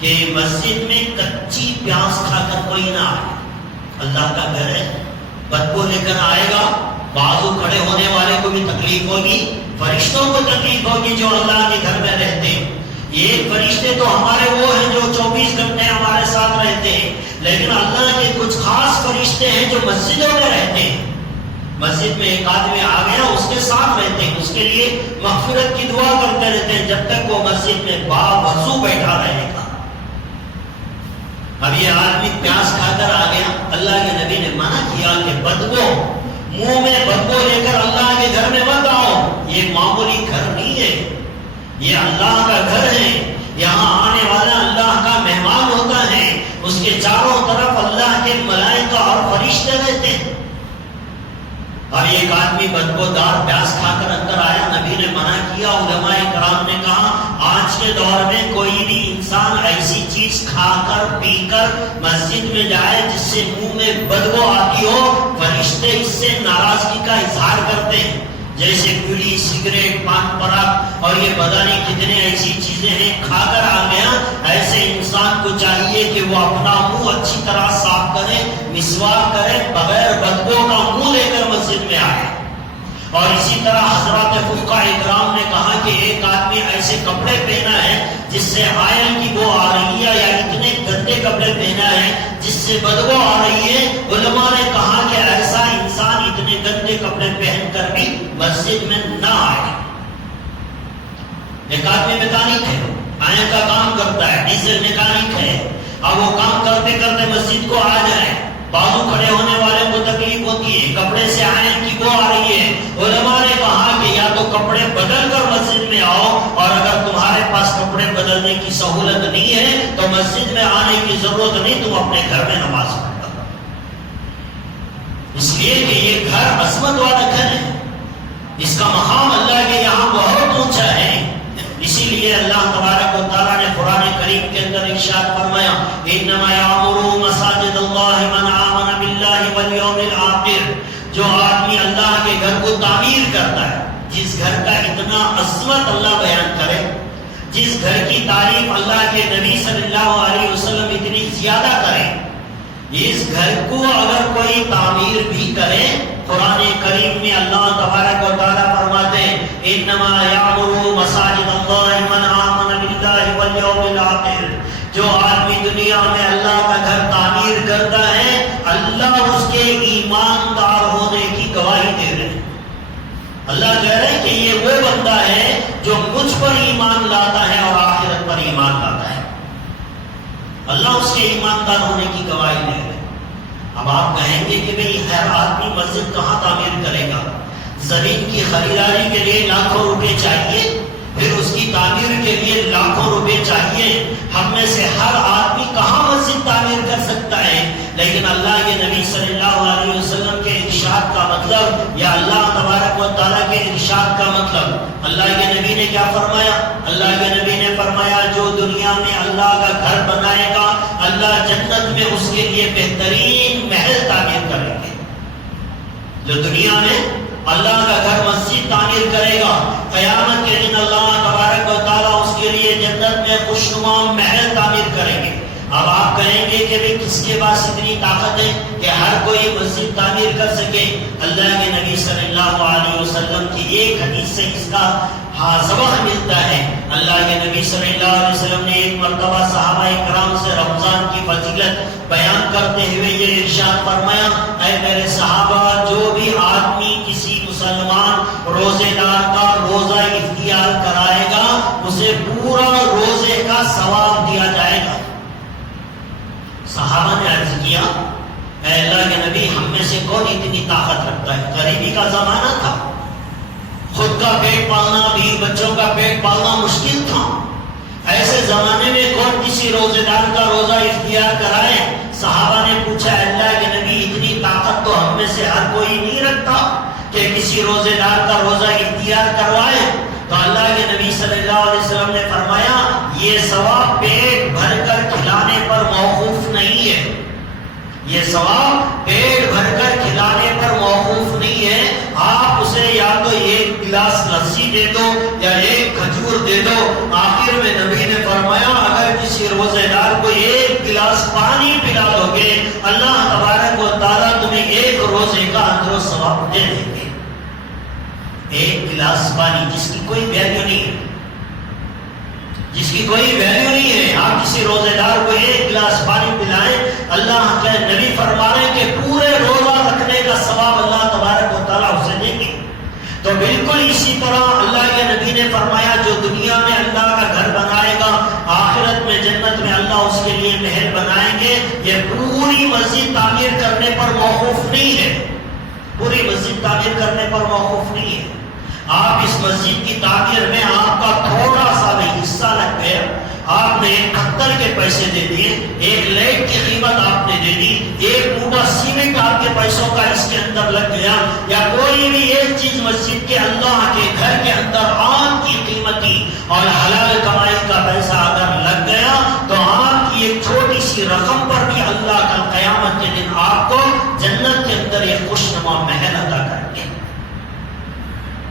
کہ مسجد میں کچی پیاز کھا کر کوئی نہ آئے. اللہ کا گھر ہے، بدبو لے کر آئے گا، بازو کھڑے ہونے والے کو بھی تکلیف ہوگی، فرشتوں کو تکلیف ہوگی جو اللہ کے گھر میں رہتے ہیں. یہ فرشتے تو ہمارے وہ ہیں جو 24 گھنٹے ہمارے ساتھ رہتے ہیں، لیکن اللہ کے کچھ خاص فرشتے ہیں جو مسجدوں میں رہتے ہیں. مسجد میں ایک آدمی آ گیا، اس کے ساتھ رہتے ہیں، اس کے لیے مغفرت کی دعا کرتے رہتے ہیں جب تک وہ مسجد میں باوضو بیٹھا رہے گا. اب یہ آدمی پیاز کھا کر آ گیا، اللہ کے نبی نے منع کیا کہ بدبو، منہ میں بدبو لے کر اللہ کے گھر میں مت آؤ. یہ معمولی گھر نہیں ہے، یہ اللہ کا گھر ہے. یہاں آنے والا اللہ کا مہمان ہوتا ہے، اس کے چاروں طرف اللہ کے ملائکہ اور فرشتے رہتے ہیں. اور ایک آدمی بدبودار پیاز کھا کر اندر آیا، نبی نے منع کیا. علماء کرام نے کہا آج کے دور میں کوئی بھی انسان ایسی چیز کھا کر پی کر مسجد میں جائے جس سے منہ میں بدبو آتی ہو، فرشتے اس سے ناراضگی کا اظہار کرتے ہیں. جیسے بیڑی، سگریٹ، پان پراگ اور یہ پتہ نہیں کتنے ایسی چیزیں ہیں، کھا کر آ گیا. ایسے انسان کو چاہیے کہ وہ اپنا منہ اچھی طرح صاف کرے، مسواک کرے، بغیر بدبو کا منہ لے کر مسجد میں آئے. اور اسی طرح حضرات فقہاء اکرام نے کہا کہ ایک آدمی ایسے کپڑے پہنا ہے جس سے آئل کی بو آ رہی ہے، یا اتنے گندے کپڑے پہنا ہے جس سے بدبو آ رہی ہے. علماء نے کہا کہ ایسا انسان اتنے گندے کپڑے پہن کر بھی مسجد میں نہ آئے. ایک آدمی میکینک ہے، آئن کا کام کرتا ہے، ڈیزل میکینک ہے. اب وہ کام کرتے کرتے مسجد کو آ جائے، بازو کھڑے ہونے والے کو تکلیف ہوتی ہے، کپڑے سے آئن کی بو آ رہی ہے. علماء نے کہا کہ یا تو کپڑے بدل کر مسجد میں آؤ، اور اگر تمہارے پاس کپڑے بدلنے کی سہولت نہیں ہے تو مسجد میں آنے کی ضرورت نہیں، تم اپنے گھر میں نماز پڑھو. اس لیے کہ یہ گھر عظمت والا گھر ہے، اس کا مقام اللہ کے یہاں بہت اونچا ہے. اسی لیے اللہ تبارک و تعالیٰ نے قرآن کریم کے اندر ارشاد فرمایا انما یعمر مساجد اللہ من آمن باللہ والیوم الآخر. جو آدمی اللہ کے گھر کو تعمیر کرتا ہے، جس گھر کا اتنا عظمت اللہ بیان کرے، جس گھر کی تعریف اللہ کے نبی صلی اللہ علیہ وسلم اتنی زیادہ کرے، اس گھر کو اگر کوئی تعمیر بھی کرے، قرآن کریم میں اللہ تبارک و تعالیٰ فرماتے ہیں انما یعمر مساجد اللہ من آمن باللہ والیوم الآخر. جو آدمی دنیا میں اللہ کا گھر تعمیر کرتا ہے، اللہ اس کے ایماندار ہونے کی گواہی دے رہے ہیں. اللہ کہہ رہے ہیں کہ یہ وہ بندہ ہے جو مجھ پر ایمان لاتا ہے اور آخرت پر ایمان لاتا ہے. اللہ اس کے ایماندار ہونے کی گواہی دے رہے ہیں. اب آپ کہیں گے کہ بھئی ہر آدمی مسجد کہاں تعمیر کرے گا؟ زمین کی خریداری کے لیے لاکھوں روپے چاہیے، پھر اس کی تعمیر کے لیے لاکھوں روپے چاہیے. ہم میں سے ہر آدمی کہاں مسجد تعمیر کر سکتا ہے؟ لیکن اللہ کے نبی صلی اللہ علیہ وسلم کے ارشاد کا مطلب، یا اللہ تبارک و تعالیٰ کے ارشاد کا مطلب، اللہ کے نبی نے کیا فرمایا؟ اللہ کے نبی نے فرمایا جو دنیا میں اللہ کا گھر بنائے گا، اللہ جنت میں اس کے لیے بہترین محل تعمیر کریں گے. جو دنیا میں اللہ کا گھر مسجد تعمیر کرے گا، قیامت کے دن اللہ تبارک و تعالیٰ اس کے لیے جنت میں خوشنما محل تعمیر کریں گے. اب آپ کہیں گے کہ بھی کس کے پاس اتنی طاقت ہے کہ ہر کوئی مسجد تعمیر کر سکے؟ اللہ کے نبی صلی اللہ علیہ وسلم کی ایک حدیث سے اس کا سبق ملتا ہے. اللہ کے نبی صلی اللہ علیہ وسلم نے ایک مرتبہ صحابہ کرام سے رمضان کی فضیلت بیان کرتے ہوئے یہ ارشاد فرمایا، اے میرے صحابہ، جو بھی آدمی کسی مسلمان روزے دار کا روزہ اختیار کرائے گا اسے پورا روزے کا ثواب دیا جائے گا۔ صحابہ نے عرض کیا، اے اللہ کے نبی، ہم میں سے کون اتنی طاقت رکھتا ہے؟ غریبی کا زمانہ تھا، خود کا پیٹ پالنا بھی، بچوں کا پیٹ پالنا مشکل تھا، ایسے زمانے میں کون کسی روزے دار کا روزہ اختیار کرائے؟ صحابہ نے پوچھا، اللہ کے نبی، اتنی طاقت تو ہم میں سے ہر کوئی نہیں رکھتا کہ کسی روزے دار کا روزہ اختیار کروائے۔ تو اللہ کے نبی صلی اللہ علیہ وسلم نے فرمایا، یہ ثواب پیٹ بھر کر کھلانے پر موقوف نہیں ہے، یہ ثواب پیٹ بھر کر کھلانے پر موقوف نہیں ہے۔ آپ اسے یا تو ایک گلاس لسی دے دو یا ایک کھجور دے دو۔ آخر میں نبی نے فرمایا، اگر کسی روزے دار کو ایک گلاس پانی پلا دو گے، اللہ تبارک و تعالیٰ تمہیں ایک روزے کا اجر و ثواب دے دیں گے۔ ایک گلاس پانی، جس کی کوئی ویلیو نہیں ہے، جس کی کوئی ویلیو نہیں ہے، آپ کسی روزے دار کو ایک گلاس پانی پلائیں، اللہ کے نبی فرما رہے ہیں کہ پورے روزہ رکھنے کا ثواب اللہ تبارک و تعالیٰ اسے دیں گے۔ تو بالکل اسی طرح اللہ کے نبی نے فرمایا، جو دنیا میں اللہ کا گھر بنائے گا، آخرت میں جنت میں اللہ اس کے لیے محل بنائیں گے۔ یہ پوری مسجد تعمیر کرنے پر موقوف نہیں ہے، پوری مسجد تعمیر کرنے پر موقوف نہیں ہے۔ آپ اس مسجد کی تعمیر میں آپ کا تھوڑا سا بھی حصہ لگ گیا، آپ نے ایک پتھر کے پیسے دے دیے، ایک لیٹ کی قیمت آپ نے دے دی، ایک موٹا سیمنٹ آپ کے پیسوں کا اس کے اندر لگ گیا، یا کوئی بھی ایک چیز مسجد کے اللہ کے گھر کے اندر آم کی قیمتی اور حلال کمائی کا پیسہ اگر لگ گیا، تو آپ کی ایک چھوٹی سی رقم پر بھی اللہ کل قیامت کے دن آپ کو جنت کے اندر ایک خوشنما محل عطا کریں گے۔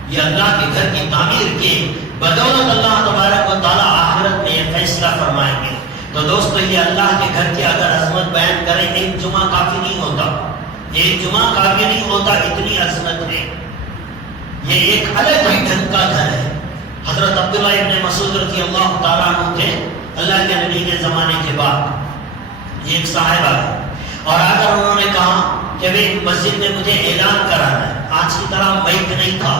یہ اللہ کے گھر کی تعمیر کے بدولت اللہ تبارک و تعالیٰ آخرت میں یہ فیصلہ فرمائیں گے۔ تو دوستو، یہ اللہ کے گھر کی اگر عظمت بیان کریں، ایک جمعہ کافی نہیں ہوتا، ایک جمعہ کافی نہیں ہوتا، اتنی عظمت ہے۔ یہ ایک الگ ہی ڈھنگ کا گھر ہے۔ حضرت عبداللہ ابن مسعود رضی اللہ تعالیٰ عنہ تھے، اللہ کے نبی کے زمانے کے بعد ایک صاحبہ ہے، اور اگر انہوں نے کہا کہ بھئی مسجد میں مجھے اعلان کرانا ہے، آج کی طرح مائک نہیں تھا،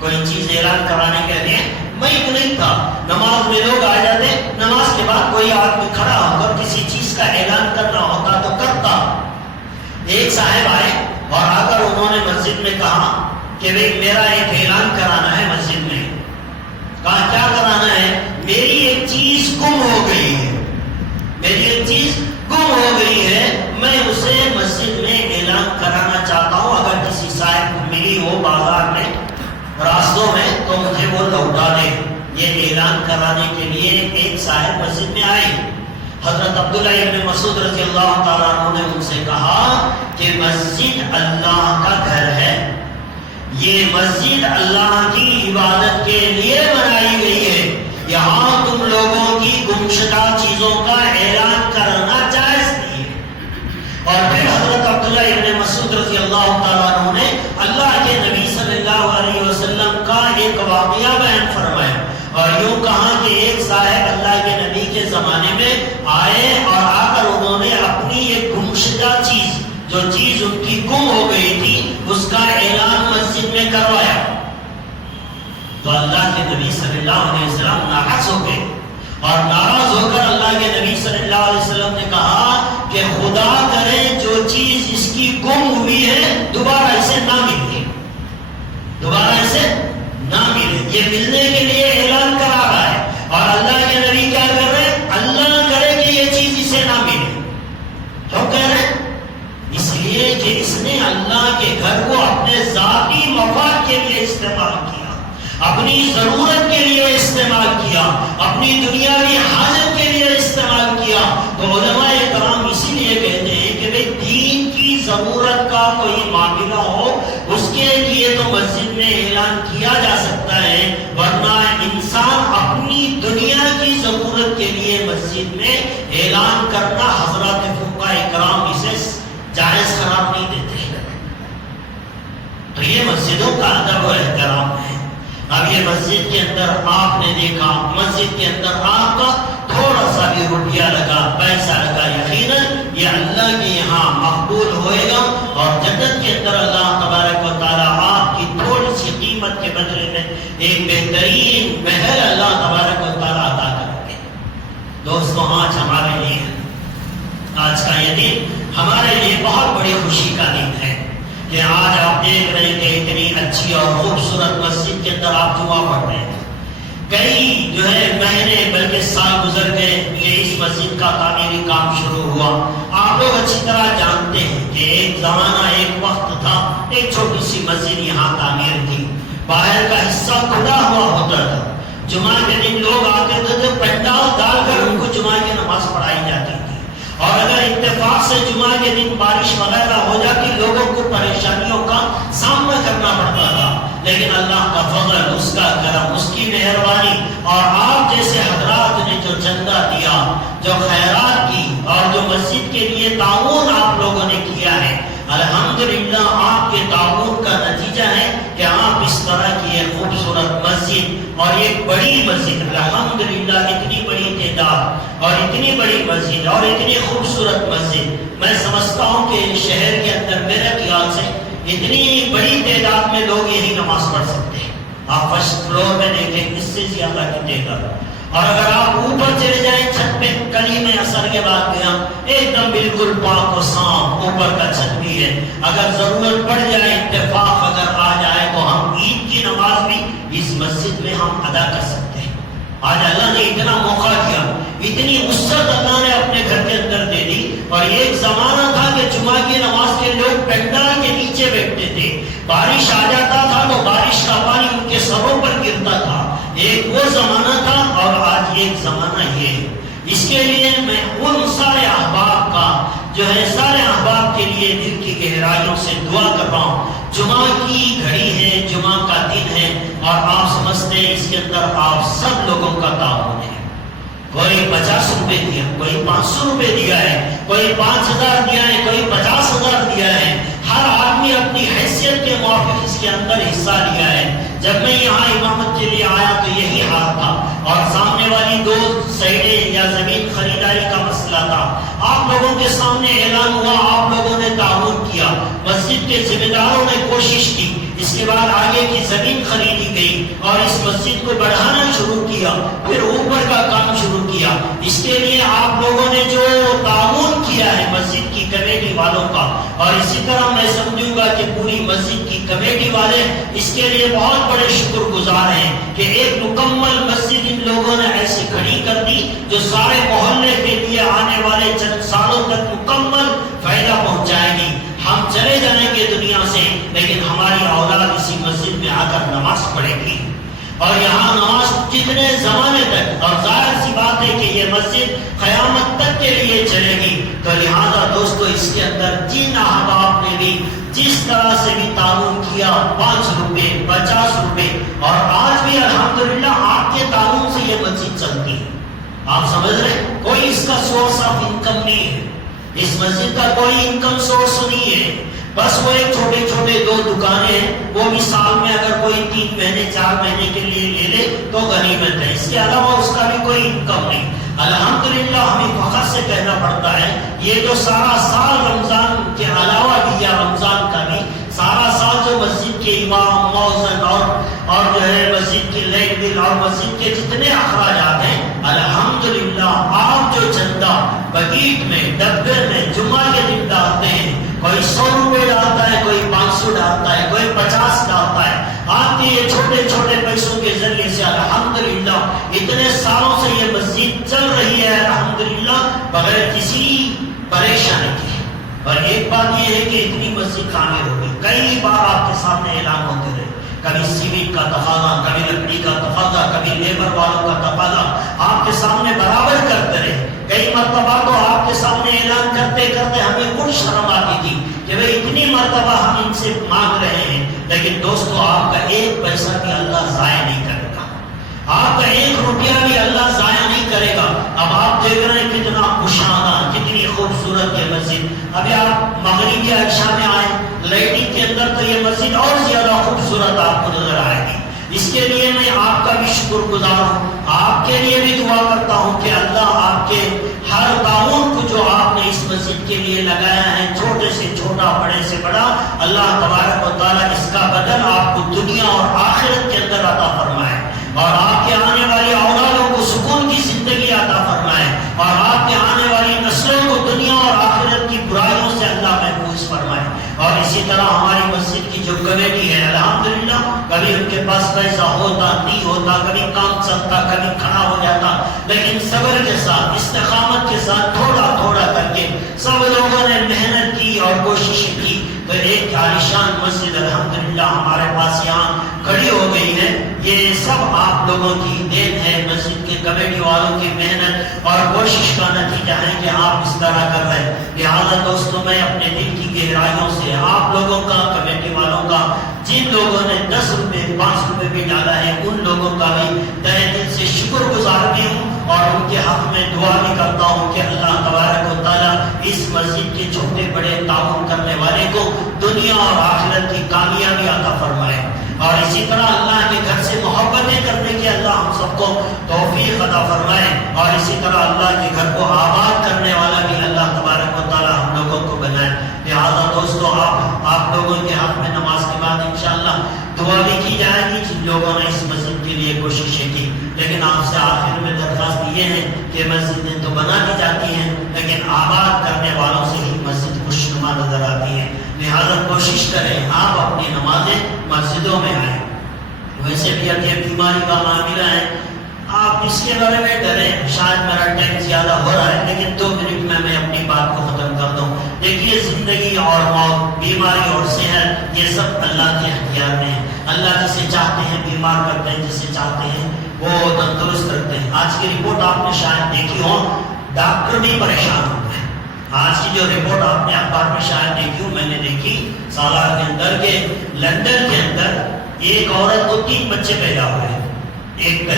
کوئی چیز اعلان کرانے کے لیے مائک نہیں تھا، نماز میں لوگ آ جاتے، نماز کے بعد کوئی آدمی کھڑا ہو کر کسی چیز کا اعلان کرنا ہوتا تو کرتا۔ ایک صاحب آئے اور آ کر انہوں نے مسجد میں کہا کہ بھئی میرا ایک اعلان کرانا ہے مسجد میں۔ کہا کیا کرانا ہے؟ میری ایک چیز گم ہو گئی ہے، میری ایک چیز گم ہو گئی ہے، میں اسے مسجد میں اعلان کرانا چاہتا ہوں، اگر کسی صاحب کو ملی ہو بازار میں، راستوں میں، تو مجھے وہ لوٹا دے۔ یہ اعلان کرانے کے لیے ایک صاحب مسجد میں آئے۔ حضرت عبداللہ ابن مسعود رضی اللہ تعالیٰ عنہ نے ان سے کہا کہ مسجد اللہ کا گھر ہے، یہ مسجد اللہ کی عبادت کے لیے بنائی گئی ہے، یہاں تم لوگوں کی گمشدہ چیزوں کا اعلان کرنا جائز نہیں ہے۔ اور پھر حضرت عبداللہ ابن مسعود رضی اللہ تعالیٰ عنہ نے اللہ کے نبی صلی اللہ علیہ وسلم کا ایک واقعہ بیان فرمایا، اور یوں کہا کہ ایک صاحب اللہ کے نبی کے زمانے میں آئے اور آ کر انہوں نے اپنی ایک گمشدہ چیز، جو چیز ان کی گم ہو گئی تھی، اس کا اعلان مسجد میں کروایا۔ تو اللہ کے نبی صلی اللہ علیہ وسلم ناراض ہو گئے، اور ناراض ہو کر اللہ کے نبی صلی اللہ علیہ وسلم نے کہا کہ خدا کرے جو چیز اس کی گم ہوئی ہے دوبارہ اسے نہ ملے، دوبارہ اسے نہ ملے۔ یہ ملنے کے لیے اعلان کرا رہا ہے، اور اللہ کے نبی کیا کر رہے ہیں؟ اللہ کرے کہ یہ چیز اسے نہ ملے۔ کیوں کہہ رہے ہیں؟ اس لیے کہ اس نے اللہ کے گھر کو اپنے ذاتی مفاد کے لیے استعمال کیا، اپنی ضرورت کے لیے استعمال کیا، اپنی دنیاوی حاجت کے لیے استعمال کیا۔ تو علماء کرام اسی لیے کہتے ہیں کہ بھئی دین کی ضرورت کا کوئی معاملہ ہو، اس کے لیے تو مسجد میں اعلان کیا جا سکتا ہے، ورنہ انسان اپنی دنیا کی ضرورت کے لیے مسجد میں اعلان کرنا حضرات فقہاء کرام اسے جائز قرار نہیں دیتے۔ تو یہ مسجدوں کا ادب و احترام ہے۔ اب یہ مسجد کے اندر آپ نے دیکھا، مسجد کے اندر آپ کا تھوڑا سا بھی روپیہ لگا، پیسہ لگا، یقیناً یہ اللہ کے یہاں مقبول ہوئے گا، اور جنت کے اندر اللہ تبارک و تعالیٰ آپ کی تھوڑی سی قیمت کے بدلے میں ایک بہترین محل اللہ تبارک و تعالیٰ عطا کریں گے۔ دوستو، آج ہمارے لیے، آج کا یہ دن ہمارے لیے بہت بڑی خوشی کا دن ہے کہ آج آپ دیکھ رہے ہیں کہ اتنی اچھی اور خوبصورت مسجد کے اندر آپ جمعہ پڑھ رہے ہیں۔ کئی جو ہے مہینے بلکہ سال گزر گئے کہ اس مسجد کا تعمیری کام شروع ہوا۔ آپ لوگ اچھی طرح جانتے ہیں کہ ایک زمانہ، ایک وقت تھا، ایک چھوٹی سی مسجد یہاں تعمیر تھی، باہر کا حصہ کھلا ہوا ہوتا تھا، جمعہ کے دن لوگ آتے تھے تو پنڈال ڈال کر ان کو جمعہ کی نماز پڑھائی جاتی تھی، اور اگر اتفاق سے جمعہ کے دن بارش وغیرہ ہو جاتی لوگوں کو پریشانیوں کا سامنا کرنا پڑتا تھا، لیکن اللہ کا فضل، اس کا کرم، اس کی مہربانی، اور آپ جیسے حضرات نے جو چندہ دیا، جو خیرات کی، اور جو مسجد کے لیے تعاون آپ لوگوں نے کیا ہے، الحمدللہ آپ کے تعاون کا نتیجہ ہے کہ آپ اس طرح کی ایک خوبصورت مسجد اور ایک بڑی مسجد، الحمدللہ اتنی بڑی تعداد اور اتنی بڑی مسجد اور اتنی خوبصورت مسجد، میں سمجھتا ہوں کہ شہر کے اندر میرے خیال سے اتنی بڑی تعداد میں لوگ یہی نماز پڑھ سکتے ہیں۔ آپ فرسٹ فلور میں دیکھیں، اس سے زیادہ کی تعداد، اور اگر آپ اوپر چلے جائیں چھت پہ، کلی میں اثر کے بعد گیا، ایک دم بالکل پاک و صاف اوپر کا چھت بھی ہے، اگر ضرورت پڑ جائے، اتفاق اگر آ جائے تو ہم عید کی نماز بھی اس مسجد میں ہم ادا کر سکتے ہیں۔ آج اللہ نے اتنا موقع دیا، اتنی وسعت اللہ نے اپنے گھر کے اندر دے دی، اور ایک زمانہ تھا کہ جمعہ کی نماز کے لوگ پنڈال کے نیچے بیٹھتے تھے، بارش آ جاتا تھا تو بارش کا پانی ان کے سروں پر گرتا تھا، ایک وہ زمانہ تھا، اور آج ایک زمانہ یہ ہے۔ اس کے لیے میں ان سارے احباب کا جو ہے، سارے احباب کے لیے دل کی گہرائیوں سے دعا کر رہا ہوں۔ جمعہ کی گھڑی ہے، جمعہ کا دن ہے، اور آپ سمجھتے ہیں اس کے اندر آپ سب لوگوں کا تعاون ہے۔ کوئی 50 روپے دیا، کوئی 500 روپے دیا ہے، کوئی 5000 دیا ہے، کوئی 50,000 دیا ہے، ہر آدمی اپنی حیثیت کے موافق اس کے اندر حصہ لیا ہے۔ جب میں یہاں امامت کے لیے آیا تو یہی حال تھا، اور سامنے والی 2 سائٹیں یا زمین خریداری کا مسئلہ تھا، آپ لوگوں کے سامنے اعلان ہوا، آپ لوگوں نے تعاون کیا، مسجد کے ذمہ داروں نے کوشش کی، اس کے بعد آگے کی زمین خریدی گئی اور اس مسجد کو بڑھانا شروع کیا، پھر اوپر کا کام شروع کیا۔ اس کے لیے آپ لوگوں نے جو تعاون کیا ہے مسجد کی کمیٹی والوں کا، اور اسی طرح میں سمجھوں گا کہ پوری مسجد کی کمیٹی والے اس کے لیے بہت بڑے شکر گزار ہیں کہ ایک مکمل مسجد ان لوگوں نے ایسی کھڑی کر دی جو سارے محلے کے لیے آنے والے چند سالوں تک مکمل فائدہ پہنچائے گی۔ ہم چلے جائیں گے دنیا سے، لیکن ہماری اولاد اسی مسجد میں آ کر نماز پڑھے گی، اور یہاں نماز جتنے زمانے تک، اور ظاہر سی بات ہے کہ یہ مسجد قیامت تک کے لیے چلے گی۔ تو لہذا دوستو، اس کے اندر جن احباب نے بھی جس طرح سے بھی تعاون کیا، 5 روپے، 50 روپے، اور آج بھی الحمدللہ آپ کے تعاون سے یہ مسجد چلتی ہے۔ آپ سمجھ رہے ہیں، کوئی اس کا سورس آف انکم نہیں ہے، اس مسجد کا کوئی انکم سورس نہیں ہے، بس وہ ایک چھوٹے چھوٹے 2 دکانیں ہیں، وہ بھی سال میں اگر کوئی 3 مہینے 4 مہینے کے لیے لے لے تو غنیمت ہے، اس کے علاوہ اس کا بھی کوئی انکم نہیں۔ الحمدللہ ہمیں فخر سے کہنا پڑتا ہے، یہ جو سارا سال رمضان کے علاوہ بھی، یا رمضان کا بھی سارا سال جو مسجد کے امام، مؤذن اور جو ہے مسجد کی لائٹ بل اور مسجد کے جتنے اخراجات ہیں، الحمدللہ آپ جو چندہ بکیٹ میں، ڈبے میں جمعہ کے دن ڈالتے ہیں، کوئی 100 روپے ڈالتا ہے، کوئی 500 ڈالتا ہے، کوئی 50 ڈالتا ہے، آپ کے یہ چھوٹے چھوٹے پیسوں کے ذریعے سے الحمدللہ اتنے سالوں سے یہ مسجد چل رہی ہے، الحمدللہ بغیر کسی پریشانی کے۔ اور ایک بات یہ ہے کہ اتنی مسجد تعمیر ہو گئی، کئی بار آپ کے سامنے اعلان ہوتے رہے، کبھی سیمنٹ کا تقاضا، کبھی لکڑی کا تقاضا، کبھی لیبر والوں کا تقاضا، آپ کے سامنے برابر کرتے رہے۔ کئی مرتبہ تو آپ کے سامنے اعلان کرتے کرتے ہمیں خود شرم آتی تھی کہ بھئی اتنی مرتبہ ہم ان سے مانگ رہے ہیں، لیکن دوستو آپ کا ایک پیسہ بھی اللہ ضائع نہیں کرے گا، آپ کا 1 روپیہ بھی اللہ ضائع نہیں کرے گا۔ اب آپ دیکھ رہے ہیں کتنا خوشانہ، کتنی خوبصورت یہ مسجد۔ ابھی آپ مغرب یا عشاء میں آئے، لائٹنگ کے اندر تو یہ مسجد اور زیادہ خوبصورت آپ کو نظر آئے گی۔ اس کے لیے میں آپ کا بھی شکر گزار ہوں، آپ کے لیے بھی دعا کرتا ہوں کہ اللہ آپ کے ہر تعاون کو جو آپ نے اس مسجد کے لیے لگایا ہے، چھوٹے سے چھوٹا بڑے سے بڑا، اللہ تبارک و تعالیٰ اس کا بدل آپ کو دنیا اور آخرت کے اندر عطا فرمائے، اور آپ کے آنے والی اولادوں کو سکون کی زندگی عطا فرمائے، اور آپ کے آنے والی نسلوں کو دنیا اور آخرت کی برائیوں سے اللہ محفوظ فرمائے۔ اور اسی طرح ہماری مسجد کی جو کمیٹی ہے، الحمدللہ کبھی ان کے پاس پیسہ ہوتا نہیں ہوتا، کبھی کام چلتا، کبھی کھڑا ہو جاتا، لیکن صبر کے ساتھ استقامت کے ساتھ تھوڑا تھوڑا کر کے سب لوگوں نے محنت کی اور کوششیں کی، تو ایک عالیشان مسجد الحمدللہ ہمارے پاس یہاں کھڑی ہو گئی ہے۔ یہ سب آپ لوگوں کی دین ہے، مسجد کے کمیٹی والوں کی محنت اور کوشش کا نتیجہ ہے کہ آپ اس طرح کر رہے ہیں۔ لہٰذا دوستوں، میں اپنے دل کی گہرائیوں سے آپ لوگوں کا، کمیٹی والوں کا، جن لوگوں نے 10 روپے 5 روپے بھی ڈالا ہے، ان لوگوں کا بھی تہہ دل سے شکر گزار بھی ہوں، اور ان کے حق میں دعا بھی کرتا ہوں کہ اللہ تبارک و تعالیٰ اس مسجد کے چھوٹے بڑے تعاون کرنے والے کو دنیا اور آخرت کی کامیابی عطا فرمائے، اور اسی طرح اللہ کے گھر سے محبتیں کرنے کی اللہ ہم سب کو توفیق عطا فرمائے، اور اسی طرح اللہ کے گھر کو آباد کرنے والا بھی اللہ تبارک و تعالیٰ ہم لوگوں کو بنائے۔ لہٰذا دوستو، آپ لوگوں کے حق میں نماز کے بعد انشاءاللہ دعا بھی کی جائے گی جن لوگوں نے اس مسجد کے لیے کوششیں کی، لیکن آپ سے آخر میں درخواست یہ ہے کہ مسجدیں تو بنا دی جاتی ہیں، لیکن آباد کرنے والوں سے ہی مسجد خوشنما نظر آتی ہے۔ لہٰذا کوشش کریں آپ اپنی نمازیں مسجدوں میں آئیں۔ ویسے بھی اب یہ بیماری کا معاملہ ہے، آپ اس کے بارے میں ڈریں، شاید میرا ٹائم زیادہ ہو رہا ہے، لیکن 2 منٹ میں اپنی بات کو ختم کر دوں۔ دیکھیے، زندگی اور موت، بیماری اور صحت، یہ سب اللہ کے اختیار میں ہے۔ اللہ جسے چاہتے ہیں بیمار کرتے ہیں، جسے چاہتے ہیں وہ تندرست رکھتے ہیں۔ آج کی رپورٹ آپ نے شاید دیکھی ہو، ڈاکٹر بھی پریشان ہوتے ہیں۔ آج کی جو رپورٹ آپ نے اخبار میں شاید دیکھی ہو، میں نے دیکھی سالار کے اندر کہ لندن کے اندر ایک عورت کو 3 بچے پیدا ہوئے، ایک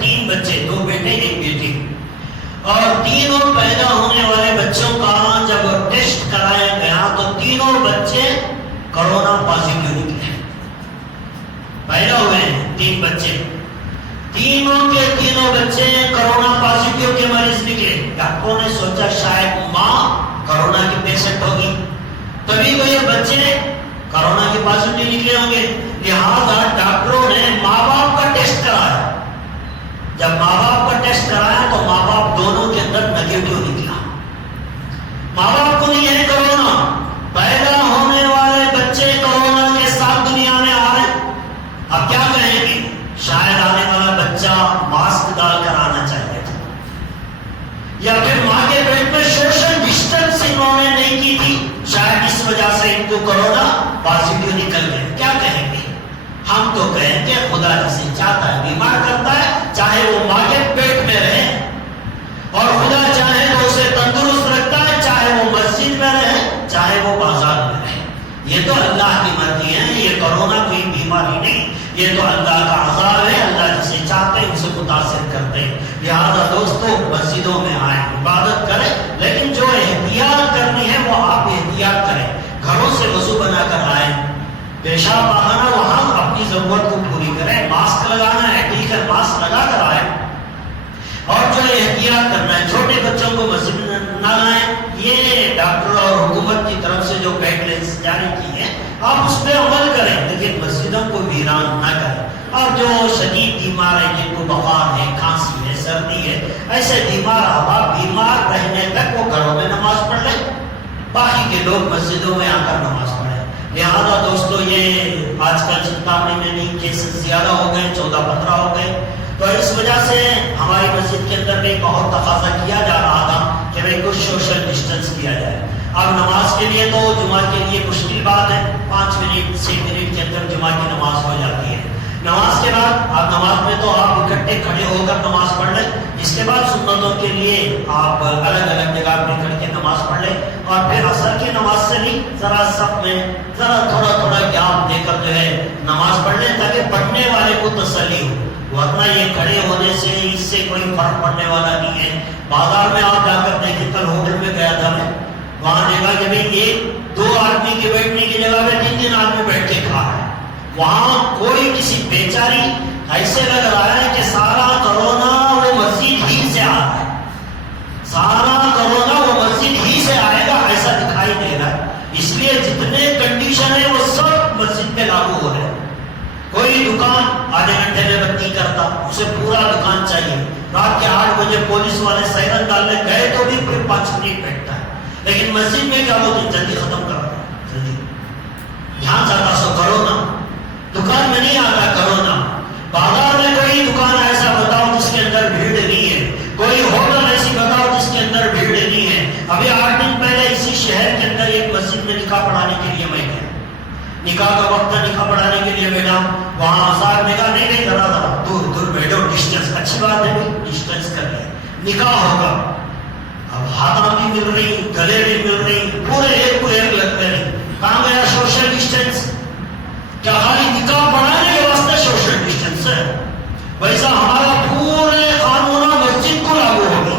3 بچے، 2 بیٹے 1 بیٹی، اور تینوں پیدا ہونے والے بچوں کا جب ٹیسٹ کرایا گیا تو تینوں بچے کورونا پازیٹیو نکلے۔ پیدا ہوئے ہیں 3 بچے، تینوں کے تینوں بچے کورونا پازیٹیو کے مریض نکلے۔ ڈاکٹروں نے سوچا شاید ماں کورونا کی پیشنٹ ہوگی، تبھی تو یہ بچے کورونا کے پازیٹیو نکلے ہوں گے۔ لہٰذا ڈاکٹروں نے ماں باپ کا ٹیسٹ کرایا۔ جب ماں باپ کا ٹیسٹ کرایا تو ماں باپ دونوں کے اندر نیگیٹو نکلا۔ ماں باپ کو نہیں ہے کورونا، پیدا ہونے والے بچے کورونا کے ساتھ دنیا میں آ رہے۔ اب کیا کہیں گے؟ شاید آنے والا بچہ ماسک ڈال کر آنا چاہیے تھا، یا پھر ماں کے پیٹ میں سوشل ڈسٹینس انہوں نے نہیں کی تھی، شاید اس وجہ سے ان کو کورونا پازیٹیو نکل گئے۔ کیا کہیں گے؟ ہم تو کہیں کہ خدا جسے چاہتا ہے بیمار کرتا ہے، چاہے وہ ماں کے پیٹ میں رہے، اور خدا چاہے تو اسے تندرست رکھتا ہے، چاہے وہ مسجد میں رہے، چاہے وہ بازار میں رہے۔ یہ تو اللہ کی مرضی ہے، یہ کورونا کوئی بیماری نہیں، یہ تو اللہ کا عذاب ہے۔ اللہ جسے چاہتے ہیں اسے متاثر کرتے ہیں۔ لہٰذا دوستو، مسجدوں میں آئیں، عبادت کریں، لیکن جو احتیاط کرنی ہے وہ آپ احتیاط کریں۔ گھروں سے وضو بنا کر آئیں، پیشاب آنا وہاں اپنی ضرورت کو پوری کریں، ماسک لگانا ہے ٹھیک ہے، ماسک لگا کر آئیں، اور جو احتیاط کرنا ہے، چھوٹے بچوں کو مسجد نہ لائیں۔ یہ ڈاکٹر اور حکومت کی طرف سے جو گائیڈ لائنس جاری کی ہیں آپ اس پہ عمل کریں، لیکن مسجدوں کو ویران نہ کریں۔ اور جو شدید بیمار ہیں، جن کو بخار ہے، کھانسی ہے، سردی ہے، ایسے بیمار احباب بیمار رہنے تک وہ گھروں میں نماز پڑھ لیں، باقی کے لوگ مسجدوں میں آ کر نماز پڑھیں۔ لہٰذا دوستو، یہ آج کل چنتامنی میں بھی کیسز زیادہ ہو گئے، 14-15 ہو گئے، تو اس وجہ سے ہماری مسجد کے اندر بھی بہت تقاضا کیا جا رہا تھا کہ بھائی کچھ سوشل ڈسٹینس کیا جائے۔ اب نماز کے لیے تو جمعہ کے لیے مشکل بات ہے، 5 منٹ 6 منٹ کے اندر جمعہ کی نماز ہو جاتی ہے۔ نماز کے بعد آپ نماز میں تو آپ اکٹھے کھڑے ہو کر نماز پڑھ لیں، اس کے بعد سنتوں کے لیے آپ الگ الگ جگہ پہ کھڑ کے نماز پڑھ لیں، اور پھر عصر کی نماز سے بھی ذرا سب میں ذرا تھوڑا تھوڑا گیپ دے کر جو ہے نماز پڑھ لیں، تاکہ پڑھنے والے کو تسلی ہو، ورنہ یہ کھڑے ہونے سے اس سے کوئی فرق پڑنے والا نہیں ہے۔ بازار میں آپ جا کر دیکھیں، کل ہوٹل میں گیا تھا میں، وہاں دیکھا کہ بھائی 1-2 آدمی کے بیٹھنے کی جگہ پہ 3 آدمی بیٹھ کے کھا رہے ہیں۔ وہاں کوئی کسی بیچاری ایسے لگ رہا ہے کہ سارا کرونا وہ مسجد ہی سے آ رہا ہے، سارا کرونا وہ مسجد ہی سے آئے گا، ایسا دکھائی دے رہا ہے۔ اس لیے جتنے کنڈیشن ہیں وہ سب مسجد پہ لاگو ہو رہے ہیں۔ کوئی دکان آدھے گھنٹے میں بند نہیں کرتا، اسے پورا دکان چاہیے۔ رات کے 8 بجے پولیس والے سائرن ڈالنے گئے تو بھی پھر 5 منٹ بیٹھتا ہے، لیکن مسجد میں کیا وہ جلدی ختم کر رہا ہے، جلدی یہاں جاتا سو کرونا، دکان میں نہیں آتا کرونا۔ بازار میں کوئی دکان ایسا بتاؤ جس کے اندر بھیڑ نہیں ہے، کوئی ہوٹل ایسی بتاؤ جس کے اندر بھیڑ نہیں ہے۔ ابھی 8 دن پہلے اسی شہر کے اندر ایک مسجد میں نکاح پڑھانے کے لیے میں گیا، نکاح کا وقت نکاح پڑھانے کے لیے بیٹھا، وہاں آزاد نے کہا نہیں ذرا دور دور بیٹھو، ڈسٹینس اچھی بات ہے، ڈسٹینس کر لیں، نکاح ہوگا۔ اب ہاتھ بھی مل رہی، گلے بھی مل رہی، پورے ایک کو ایک لگ رہی، کہاں گیا سوشل ڈسٹینس؟ کیا خالی نکاح پڑھانے کے واسطے سوشل ڈسٹینس ہے؟ ویسا ہمارا پورے قانون مسجد کو لاگو ہوگا۔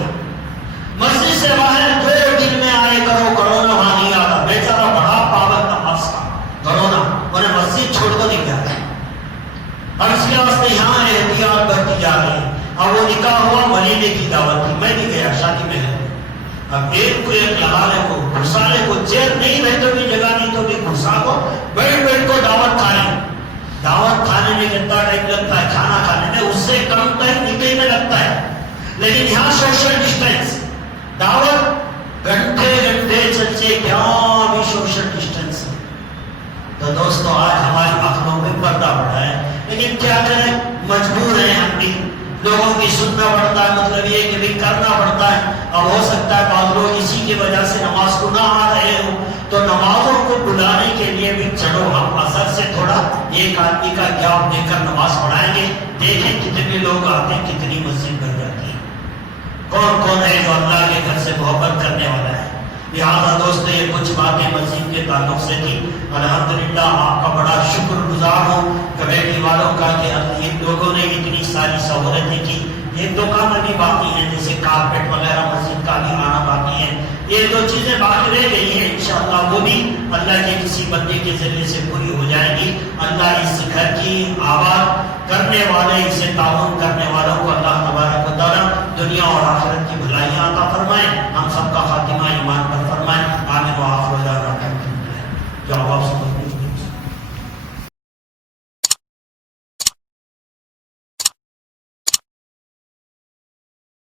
مسجد سے باہر 2 دن میں آئے کرو، کرونا وہاں نہیں آتا۔ بیچارہ بڑا پابند نماز کا کرونا، انہیں مسجد چھوڑ کر نہیں جاتا، اور اس کے واسطے یہاں احتیاط برتی جا رہی ہے۔ اب وہ نکاح ہوا، ولیمے کی دعوت تھی، میں نہیں گیا، شادی میں ہے۔ اب ایک کو ایک لگانے کو، گھسانے کو، چیر نہیں رہے تو بھی جگہ نہیں تو بھی گھسا کو، بیٹھ کو دعوت کھانے۔ دعوت کھانے میں کتنا ٹائم لگتا ہے؟ کھانا کھانے میں اس سے کم ٹائم نکلنے میں لگتا ہے، لیکن یہاں سوشل ڈسٹینس، دعوت گھنٹے گھنٹے چلچے، کیا بھی سوشل ڈسٹینس ہے۔ تو دوستو آج ہماری آنکھوں میں پردہ پڑا ہے، لیکن کیا کریں، مجبور ہیں ہم بھی، لوگوں کی سننا پڑتا ہے، مطلب یہ کہ بھی کرنا پڑتا ہے۔ اب ہو سکتا ہے بعض لوگ اسی کی وجہ سے نماز کو نہ آ رہے ہو، تو نمازوں کو بلانے کے لیے بھی چلو ہم اثر سے تھوڑا ایک آدمی کا گیپ دے کر نماز پڑھائیں گے، دیکھیں کتنے لوگ آتے ہیں، کتنی مسجد بن جاتی ہے، کون کون ہے جو اللہ کے گھر سے محبت کرنے والا ہے۔ لہٰذا دوستو یہ کچھ باتیں مسجد کے تعلق سے تھی۔ الحمدللہ آپ کا بڑا شکر گزار ہوں کمیٹی والوں کا کہ ان لوگوں نے اتنی ساری سہولتیں کی۔ ایک دو کام ابھی باقی ہیں، جیسے کارپیٹ وغیرہ مسجد کا بھی آنا باقی ہے، یہ 2 چیزیں باقی رہ گئی ہیں، انشاءاللہ وہ بھی اللہ کے کسی بندے کے ذریعے سے پوری ہو جائیں گی۔ اللہ اس گھر کی آباد کرنے والے، اسے تعاون کرنے والوں کو